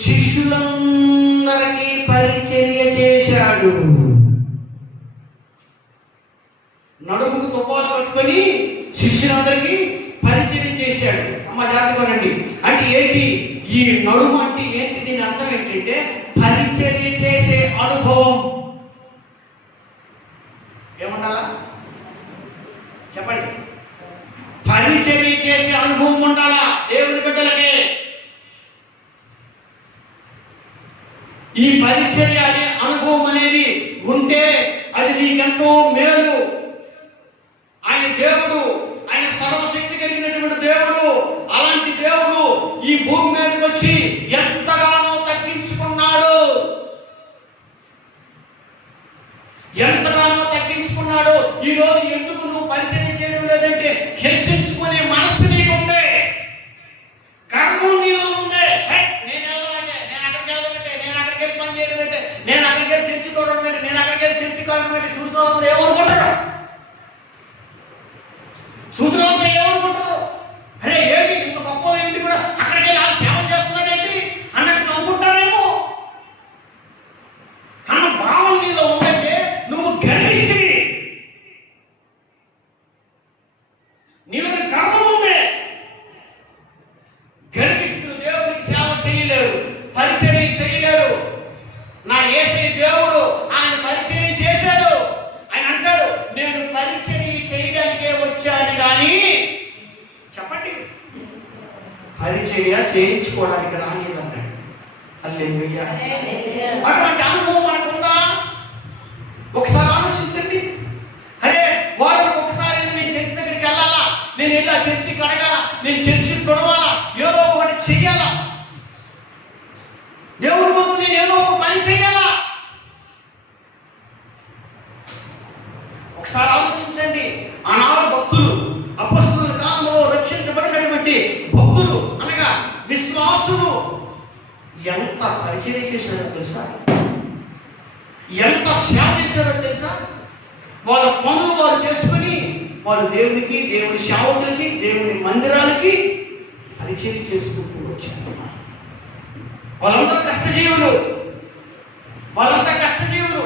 శిష్యులందరికీ పరిచర్య చేశాడు. నడుముకు తువ్వాలు కట్టుకొని శిష్యులందరికీ పరిచర్య చేశాడు. అమ్మ జాగ్రత్తగానండి. అంటే ఏంటి ఈ నడుము అంటే ఏంటి? దీని అర్థం ఏంటంటే పరిచర్య చేసే అనుభవం. ఏముండాలా చెప్పండి? పరిచర్య చేసే అనుభవం ఉండాలా దేవుని బిడ్డలకి. ఈ పరిచర్య అనే అనుభవం అనేది ఉంటే అది నీకెంతో మేలు. ఆయన దేవుడు, ఆయన సర్వశక్తి కలిగినటువంటి దేవుడు. అలాంటి దేవుడు ఈ భూమి మీదకి వచ్చి ఎంతగానో తగ్గించుకున్నాడు, ఎంతగానో తగ్గించుకున్నాడు. ఈ రోజు ఎందుకు నువ్వు పరిచయం చేయడం లేదంటే హెచ్చించుకునే మనసు నీకుంది, కర్మం నీలో ఉంది. నేను వెళ్ళాలంటే, నేను అక్కడికి వెళ్ళాలంటే, నేను అక్కడికి వెళ్ళి పని చేయడం అంటే, నేను అక్కడికి వెళ్ళి చర్చించుకోవడం అంటే, నేను అక్కడికి వెళ్ళి చర్చించుకోవడం అంటే చూసిన ఏమనుకుంటారు? చూసిన ఏమనుకుంటారు? అరే ఏంటి ఇంత గొప్ప ఏంటి కూడా అక్కడికి వెళ్ళి సేవ చేస్తున్నాడేంటి అన్నట్టు అనుకుంటారేమో అన్న భావన నీలో ఉందంటే నువ్వు గర్విష్టివి, నీలో గర్వం ఉంది. గర్విష్ఠులు దేవునికి సేవ చేయలేరు, పరిచర్య చేయలేరు. నా యేసయ్య దేవుడు ఆయన పరిచర్య చేశాడు. ఆయన అంటాడు నేను పరిచర్య చేయడానికే వచ్చాను కానీ చెప్పండి పరిచర్య చేయించుకోవడానికి రాలేదన్నాడు. హల్లెలూయా. అటువంటి అనుభవం మనకుందా? ఒకసారి ఆలోచించండి. అరే వాళ్ళకి ఒకసారి నేను చర్చి దగ్గరికి వెళ్ళాలా, నేను వెళ్ళా చర్చికి అడగాల, నేను చర్చికి కొడవాలా, ఏదో ఒకటి చెయ్యాలా, దేవుడి కోసం నేను ఏదో ఒక పని చెయ్యాలా. ఒకసారి ఆలోచించండి. ఆనాడు భక్తులు అపొస్తలుల కాలంలో రక్షించబడినటువంటి భక్తులు అనగా విశ్వాసులు ఎంత పరిచయం చేశారో తెలుసా? ఎంత సేవ చేశారో తెలుసా? వాళ్ళ పనులు వారు చేసుకుని వాళ్ళు దేవునికి, దేవుని సేవకులకి, దేవుని మందిరాలకి పరిచయం చేసుకుంటూ వచ్చారు. వాళ్ళంతా కష్టజీవులు, వాళ్ళంతా కష్టజీవులు.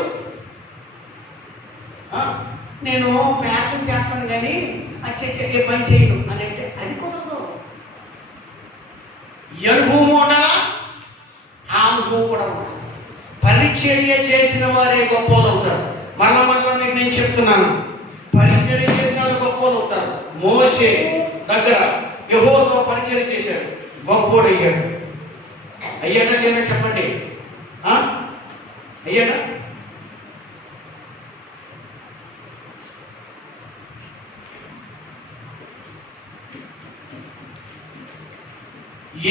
నేను పేపర్ చేస్తాను కానీ ఏ పని చేయను అని అంటే అది కుదరదు. అనుభవం ఉండాలా, ఆ అనుభవం కూడా ఉండాలి. పరిచర్య చేసిన వారే గొప్పలు అవుతారు. మరలా మీకు నేను చెప్తున్నాను, పరిచర్య చేసిన వాళ్ళు గొప్పలు అవుతారు. మోషే దగ్గర యెహోషువ పరిచర్య చేశాడు, గొప్పోడు అయ్యాడు. అయ్యాడా లేదా చెప్పండి? అయ్యాడా?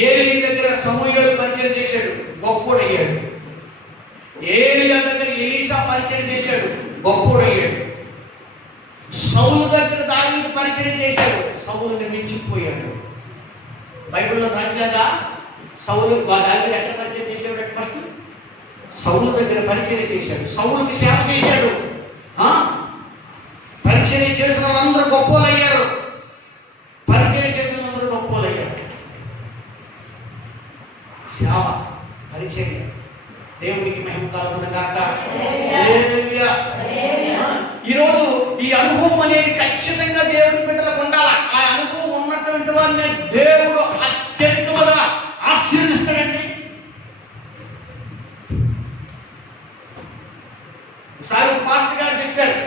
ఏలీ దగ్గర సమూయేలు పరిచయం చేశాడు, గొప్పోడయ్యాడు. ఏలియా దగ్గర ఎలీషా పరిచయం చేశాడు, గొప్పోడయ్యాడు. సౌలు దగ్గర దావీదు పరిచయం చేశాడు, సౌలుని మించిపోయాడు. బైబిల్లో రాసిలేదా? సౌలు దావీదు ఎక్కడ పరిచయం చేశాడు? ఫస్ట్ సౌలు దగ్గర పరిచయం చేశాడు, సౌలుకి సేవ చేశాడు. పరిచయం చేసిన వాళ్ళందరూ గొప్పోలయ్యారు, పరిచయం చేసిన వాళ్ళందరూ గొప్పోలయ్యారు. సేవ, పరిచర్య దేవునికి మహిమ కలుగును గాక. హల్లెలూయా. ఈరోజు ఈ అనుభవం అనేది ఖచ్చితంగా దేవుని బిడ్డలకు ఉండాలి. ఆ అనుభవం ఉన్నటువంటి వారిని దేవుడు అత్యధికముగా ఆశీర్వదిస్తాడండి. ఒకసారి పాస్టర్ గారు చెప్పారు,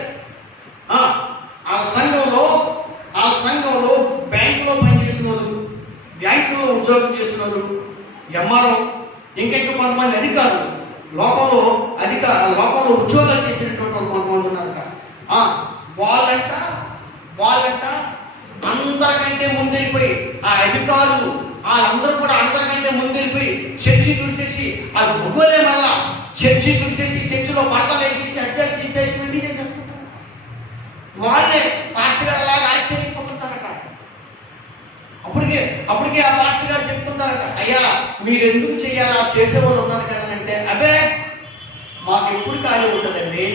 ఆ సంఘంలో బ్యాంకులో పనిచేసిన వాళ్ళు, బ్యాంకులో ఉద్యోగం చేసిన వాళ్ళు, ఎంఆర్ఓ, ఇంకా కొంతమంది అధికారులు, లోకంలో ఉద్యోగాలు చేసినటువంటి వాళ్ళు కొంతమంది ఉన్నారట. వాళ్ళంట అందరికంటే ముందెళ్ళిపోయి, ఆ అధికారులు వాళ్ళందరూ కూడా అందరికంటే ముందెళ్ళిపోయి చర్చి తుడిచేసి, అది ముగ్గులే మళ్ళా చర్చి తుడిచేసి చర్చిలో బట్టలు వేసేసి అడ్జస్ట్ చేసేసుకుంటారు. వాళ్ళే పాస్టర్ గారు లాగా ఆశ్చర్యపోతుంటారట. అప్పటికే ఆ పాస్టర్ గారు చెప్తుంటారట, అయ్యా మీరు ఎందుకు చేయాలా, చేసేవాళ్ళు ఉన్నారు కదా అంటే, అబ్బే మాకు ఎప్పుడు ఖాళీ ఉంటుందండి,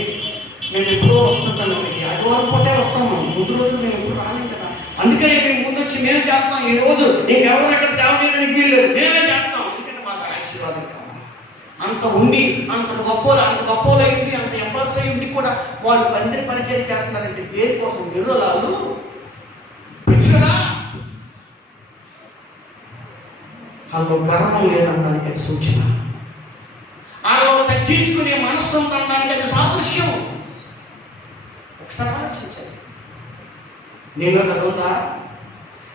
మేము ఎప్పుడో వస్తుంటాను, ఆదివారం పూటే వస్తాము, ముందు రోజు మేము ఎప్పుడు రాలేం కదా. అందుకని మేము ముందు వచ్చి మేము చేస్తాం. ఈ రోజు ఇంకెవరు అక్కడ సేవ చేయడానికి వీల్లేదు, మేమే చేస్తాం. ఎందుకంటే మాకు ఆశీర్వాదం కావాలి. అంత ఉండి అంత గొప్పలు అయింది, అంత ఎంప్లాయ్స్ అయ్యి కూడా వాళ్ళు పందిరి పరిచయం చేస్తున్నారంటే దేని కోసం? విరులాలు పిచ్చురా, వాళ్ళు గర్వం లేదనడానికి అది సూచన. వాళ్ళు తగ్గించుకునే మనస్సు అనడానికి అది సాదృశ్యం. ఒకసారి ఆలోచించాలి. నీలో ఉందా?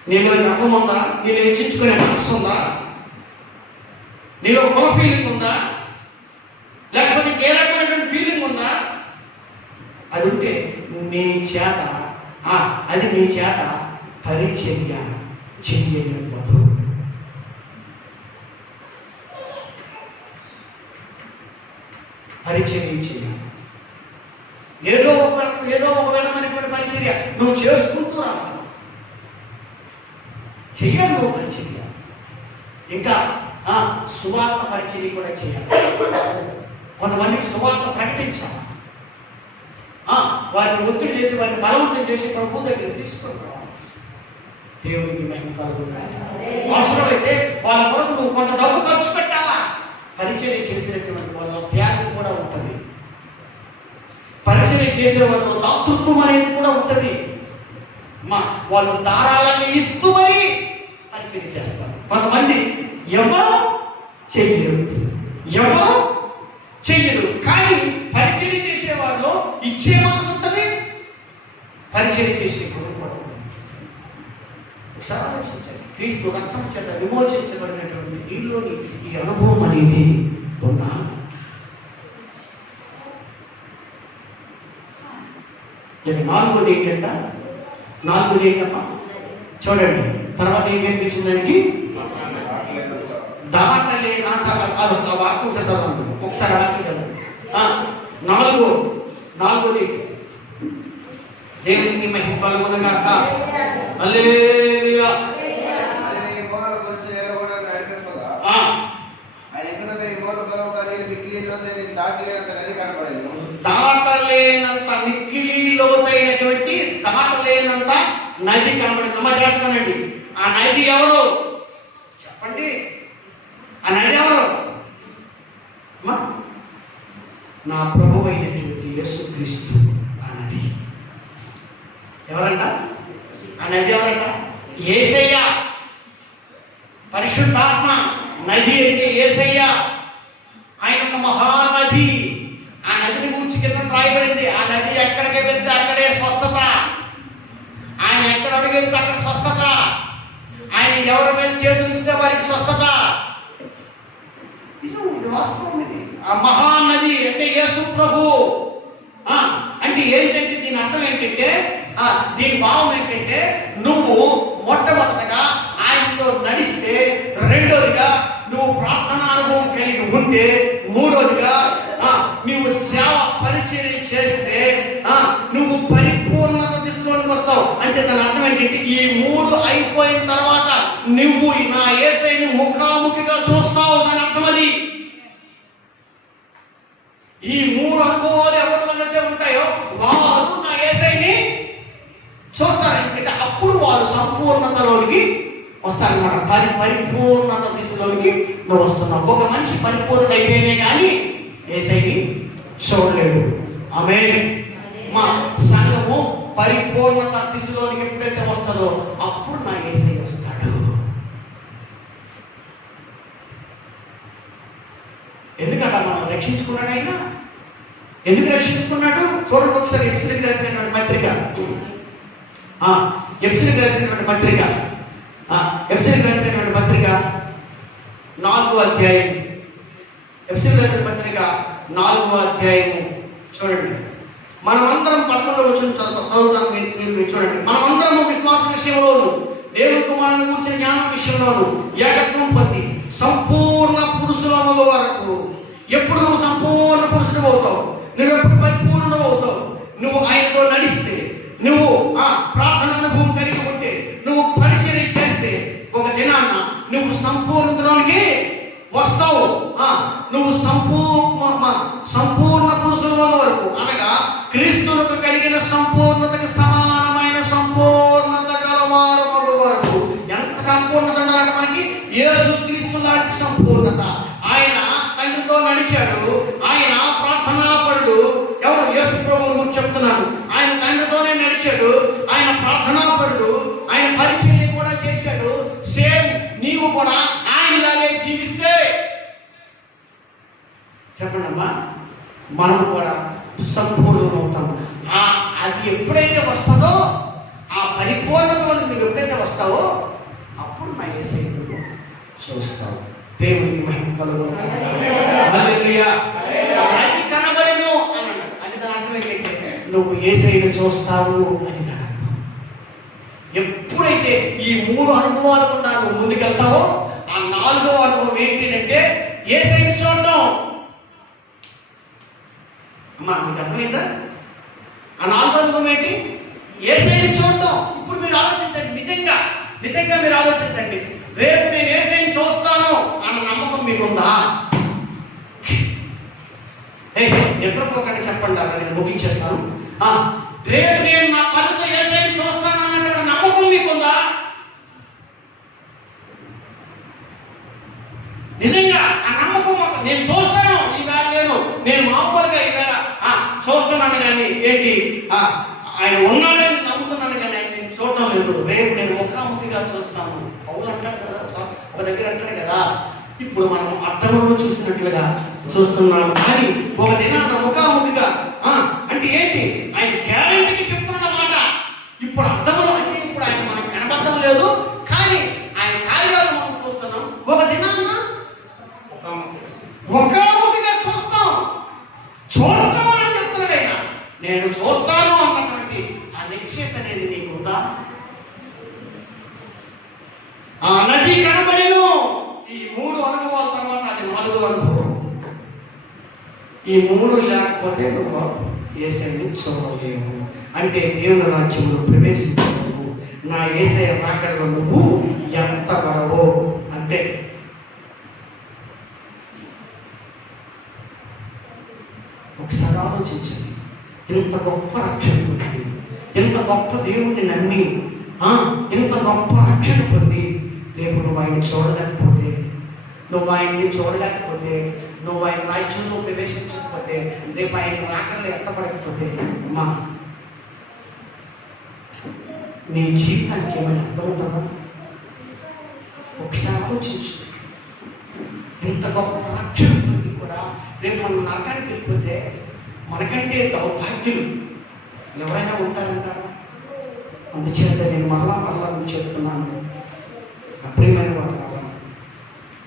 నీలో గర్వం ఉందా? నీలో హెచ్చించుకునే మనస్సు ఉందా? నీలో కుల ఫీలింగ్ ఉందా? లేకపోతే ఏ రకమైనటువంటి ఫీలింగ్ ఉందా? అది ఉంటే నీ చేత అది నీ చేత పరిచర్య చెయ్యకపోదు. పరిచర్య చేయాలి. ఏదో ఒక విధమైనటువంటి పరిచర్య నువ్వు చేసుకుంటూ రావాలి. చెయ్యాలి నువ్వు పరిచర్య. ఇంకా సువార్త పరిచర్య కూడా చేయాలి. కొంతమందికి సువార్త ప్రకటించాలి. వారిని ఒత్తిడి చేసి, వారిని బలవంతం చేసి ప్రభు దగ్గర తీసుకుంటాం. దేవునికి మహిమ కలుగుతుంది. అవసరమైతే వాళ్ళ కొరకు నువ్వు కొంత డబ్బు ఖర్చు పెట్టాలా. పరిచర్య చేసేటువంటి వాళ్ళ త్యాగం కూడా ఉంటుంది. పరిచర్య చేసే వాళ్ళలో దాతృత్వం అనేది కూడా ఉంటుంది. వాళ్ళు దారాలన్నీ ఇస్తూ మరి పరిచర్య చేస్తారు. కొంతమంది ఎవరు చెయ్యరు, కానీ పరిచర్య చేసే వాళ్ళు ఇచ్చే మనసు ఉంటుంది, పరిచర్య చేసే గుణం కూడా ఉంటుంది. ఒకసారి ఆలోచించండి. క్రీస్తు రక్తం చేత విమోచించబడినటువంటి నీలోని ఈ అనుభవం అనేది ఉందా? ఇక నాలుగోది ఏంటమ్మా? చూడండి, తర్వాత ఏం కనిపించింది దానికి? దాటలే వాక్యం చదవండి ఒకసారి. వాక్యం చదవండి. నాలుగోది దేవునికి మహిమ కలుగునుగాక. హల్లెలూయా. దాటలేనంత మిక్కిలి లోతైనటువంటి దాటలేనంత నది కనబడింది. అమ్మ చేస్తానండి. ఆ నది ఎవరు చెప్పండి? ఆ నది ఎవరు? నా ప్రభువు అయినటువంటి యేసుక్రీస్తు ఆ నది. ఎవరంట ఆ నది? ఎవరంట? యేసయ్య. పరిశుద్ధాత్మ. నది అంటే యేసయ్య. ఆయన ఒక మహానది. ఆ నదిని గురించి కింద రాయబడింది. ఆ నది ఎక్కడికి వెళ్తే అక్కడే స్వస్థత. ఆయన ఎక్కడ అడుగు వెళ్తే అక్కడ స్వస్థత. ఆయన ఎవరి మీద చేతులు ఇస్తే వారికి స్వస్థత. ఇది వాస్తవం. ఇది ఆ మహానది అంటే యేసు ప్రభు. అంటే ఏంటంటే దీని అర్థం ఏంటంటే, దీని భావం ఏంటంటే, నువ్వు మొట్టమొదటిగా ఆయనతో నడిస్తే, రెండోదిగా నువ్వు ప్రార్థన అనుభవం కలిగి ఉంటే, మూడోదిగా నువ్వు సేవ పరిచర్య చేస్తే నువ్వు పరిపూర్ణత దిశలోకి వస్తావు. అంటే దాని అర్థం ఏంటంటే, ఈ మూడు అయిపోయిన తర్వాత నువ్వు నా యేసయ్యని ముఖాముఖిగా చూస్తావు. దాని అర్థం అది. ఈ మూడు అనుభవాలు ఎవరిలోనైతే ఉంటాయో వారు నా యేసయ్యని చూస్తారు. ఎందుకంటే అప్పుడు వారు సంపూర్ణతలోనికి వస్తారన్నమాట. పరిపూర్ణత దిశలోనికి నువ్వు వస్తున్నావు. ఒక మనిషి పరిపూర్ణ అయితేనే కానీ యేసయ్యని చూడలేడు. ఆమేన్. మా సంఘము పరిపూర్ణత దిశలోనికి ఎప్పుడైతే వస్తుందో అప్పుడు నా యేసయ్య వస్తాడు. ఎందుకంటే మనం రక్షించుకున్నాడు. అయినా ఎందుకు రక్షించుకున్నాడు చూడండి ఒకసారి. ఎఫెసీయులకు రాసినటువంటి పత్రిక, ఎఫెసీయులకు రాసినటువంటి పత్రిక 4వ అధ్యాయం. ఎఫెసీయులకు రాసిన పత్రిక 4వ అధ్యాయము చూడండి. మనమందరం 11వ వచనం చదువుతాం. మీరు చూడండి. మనమందరము విశ్వాస విషయంలోను దేవుని కుమారుని గురించిన జ్ఞానం విషయంలోను ఏకత్వం పొంది సంపూర్ణ పురుషుల వరకు. ఎప్పుడు నువ్వు సంపూర్ణ పురుషుడు అవుతావు? నువ్వు ఎప్పుడు పరిపూర్ణ అవుతావు? నువ్వు ఆయనతో నడిస్తే, నువ్వు ప్రార్థన అనుభవం కలిగి ఉంటే, నువ్వు పరిచర్య చేస్తే, ఒక దినాన్న నువ్వు సంపూర్ణలోనికి వస్తావు. నువ్వు సంపూర్ణ పురుషుల వరకు అనగా క్రీస్తు కలిగిన సంపూర్ణతకు సమానమైన సంపూర్ణత గలవారు మగు వరకు. ఎంత సంపూర్ణత ఉండాలంటే మనకి యేసుక్రీస్తు లాంటి సంపూర్ణత. ఆయన తండ్రితో నడిచాడు, ఆయన ప్రార్థనాపరుడు. ఎవరు? యేసు ప్రభువు గురించి చెప్తున్నాను. ఆయన తండ్రితోనే నడిచాడు, ఆయన ప్రార్థనాపరుడు, ఆయన పరిచర్య కూడా చేశాడు. సేమ్ నీవు కూడా ఆయనలాగే జీవిస్తే చెప్పండి అమ్మా, మనం కూడా సంపూర్ణం అవుతాం. అది ఎప్పుడైతే వస్తుందో, ఆ పరిపూర్ణతలోకి నువ్వు ఎప్పుడైతే వస్తావో అప్పుడు నా యేసయ్యను చూస్తావు. దేవునికి మహిమ కలుగును. హల్లెలూయా. అది కనబడెను అన్నాడు. అంటే దాని అర్థం ఏంటంటే నువ్వు యేసయ్యను చూస్తావు అని దాని అర్థం. ఎప్పుడైతే ఈ 3 అనుభవాలు కూడా నువ్వు ముందుకెళ్తావో, ఆ 4వ అనుభవం ఏంటంటే యేసయ్యను చూడటం. అమ్మా మీకు అర్థమైందా? ఆ 4వ అనుభవం ఏంటి? యేసయ్యను చూడటం. ఇప్పుడు మీరు ఆలోచించండి, నిజంగా మీరు ఆలోచించండి. రేపు నేను యేసయ్యను చూస్తాను అన్న నమ్మకం మీకుందా? నిద్రపోకండి, చెప్పండి, నేను ముగించేస్తాను. రేపు నేను నా కళ్ళతో యేసయ్యను చూస్తాను అన్నటువంటి నమ్మకం మీకుందా? నిజంగా ఆ నమ్మకం నేను చూస్తాను, ఈవేళ నేను మామూలుగా ఈవేళ చూస్తున్నాను కానీ ఏంటి ఆయన ఉన్నాడని నమ్ముతున్నాను కానీ ఆయన నేను చూడటం లేదు. రేపు నేను ముఖాముఖిగా చూస్తాను. పౌలు అంటాడు కదా, ఒక దగ్గర అంటాడు కదా, ఇప్పుడు మనం అర్థంలో చూసినట్లుగా చూస్తున్నాము కానీ ఒక దినాన ముఖాముఖిగా. అంటే ఏంటి? ఆయన గ్యారెంటీకి చెప్తున్నమాట. ఇప్పుడు అర్థంలో అంటే ఇప్పుడు ఆయన మనకు కనబడటం లేదు కానీ ఆయన కార్యాలు మనం చూస్తున్నాం. ఒక దినాన ముఖాముఖిగా చూస్తామని చెప్తున్నాడు ఆయన. నేను చూస్తాను అన్నటువంటి ఆ నిశ్చయత అనేది నీకుందా? ఆ నది కనబడెను. ఈ 3 అనుభవాల తర్వాత అది 4వ అనుభవం. ఈ 3 లేకపోతే నువ్వు యేసయ్యను చూడలేవు. అంటే దేవుని రాజ్యంలో ప్రవేశించవు. నా యేసయ్య రాకడలో నువ్వు ఎంత పడవో అంటే. ఒకసారి ఆలోచించండి. ఇంత గొప్ప రక్షణ పొంది, ఇంత గొప్ప దేవుణ్ణి నమ్మి, ఇంత గొప్ప రక్షణ పొంది రేపు నువ్వు ఆయన చూడలేకపోతే, నువ్వు ఆయన్ని చూడలేకపోతే, నువ్వు ఆయన రాజ్యంలో ప్రవేశించకపోతే, రేపు ఆయన రాకడలో ఎత్తపడకపోతే అమ్మా నీ జీవితానికి ఏమైనా అర్థం ఉంటుందా? ఒకసారి ఆలోచించు. ఇంత గొప్ప రక్షణ పొంది కూడా రేపు మనం నరకానికి వెళ్ళిపోతే మనకంటే దౌర్భాగ్యులు ఎవరైనా ఉంటారంటారా? అందుచేత నేను మరలా చెప్తున్నాను, అప్రియమైన వారు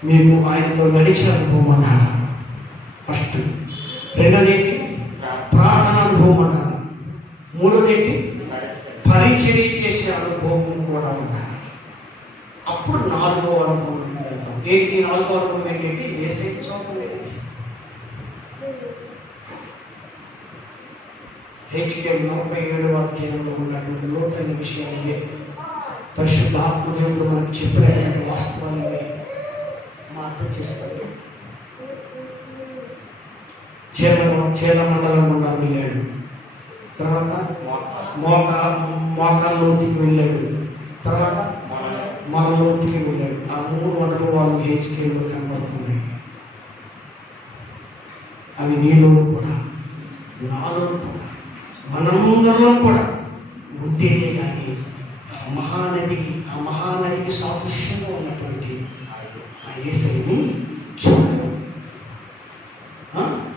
మీకు ఆయనతో నడిచిన అనుభవం అన్నాడు. ఫస్ట్. రెండోది ప్రార్థన అనుభవం అన్నాడు. మూడోది పరిచర్య చేసే అనుభవం కూడా ఉన్నాడు. అప్పుడు 4వ అనుభవం వెళ్తాం. ఏంటి 4వ అనుభవం ఏంటంటే యేసయ్యను చూడటం లేదు. హెచ్కేఎల్ 47వ అధ్యాయంలో ఉన్నటువంటి లోతైన విషయాలు పరిశుద్ధ ఆత్మదేవుడు మనకు చెప్పినటువంటి వాస్తవాన్ని అర్థం చేసుకోవాలి. చేల మండలం గుండా వెళ్ళాడు. తర్వాత మోకాల్లోతికి వెళ్ళాడు. తర్వాత మనలోతికి వెళ్ళాడు. ఆ 3 అనుభవాలు హెచ్కేఎల్లో కనబడుతున్నాయి. అవి నీలో కూడా నాలో కూడా మనందరిలో కూడా ఉంటేనే కానీ ఆ మహానదికి సాదృశ్యంగా ఉన్నటువంటి ఆ యేసయ్యని చూడలేవు.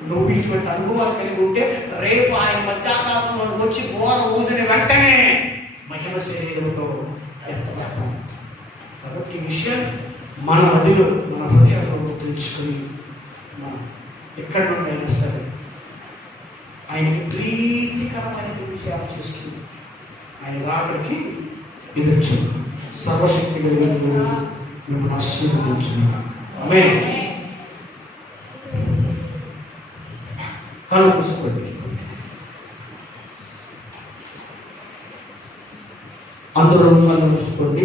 నువ్వు ఇటువంటి అనుభవాలు కలిగి ఉంటే రేపు ఆయన మధ్యాకాశంలో వచ్చి బోర ఊదిన వెంటనే మహిమ శరీరంతో ఎత్తపడతాం. కాబట్టి ఈ విషయం మన మదిలో మన హృదయంలో తెలుసుకుని మనం ఎక్కడ నుండి అయినా సరే ఆయనకి ప్రీతికరమైన సేవ చేస్తుంది. ఆయన రాకడికి ఎదుర్చు. సర్వశక్తి కలిగిన మిమ్మల్ని ఆశీర్వదించున్నాను. ఆమేన్. కళ్ళు మూసుకోండి. అందరూ కళ్ళు మూసుకోండి.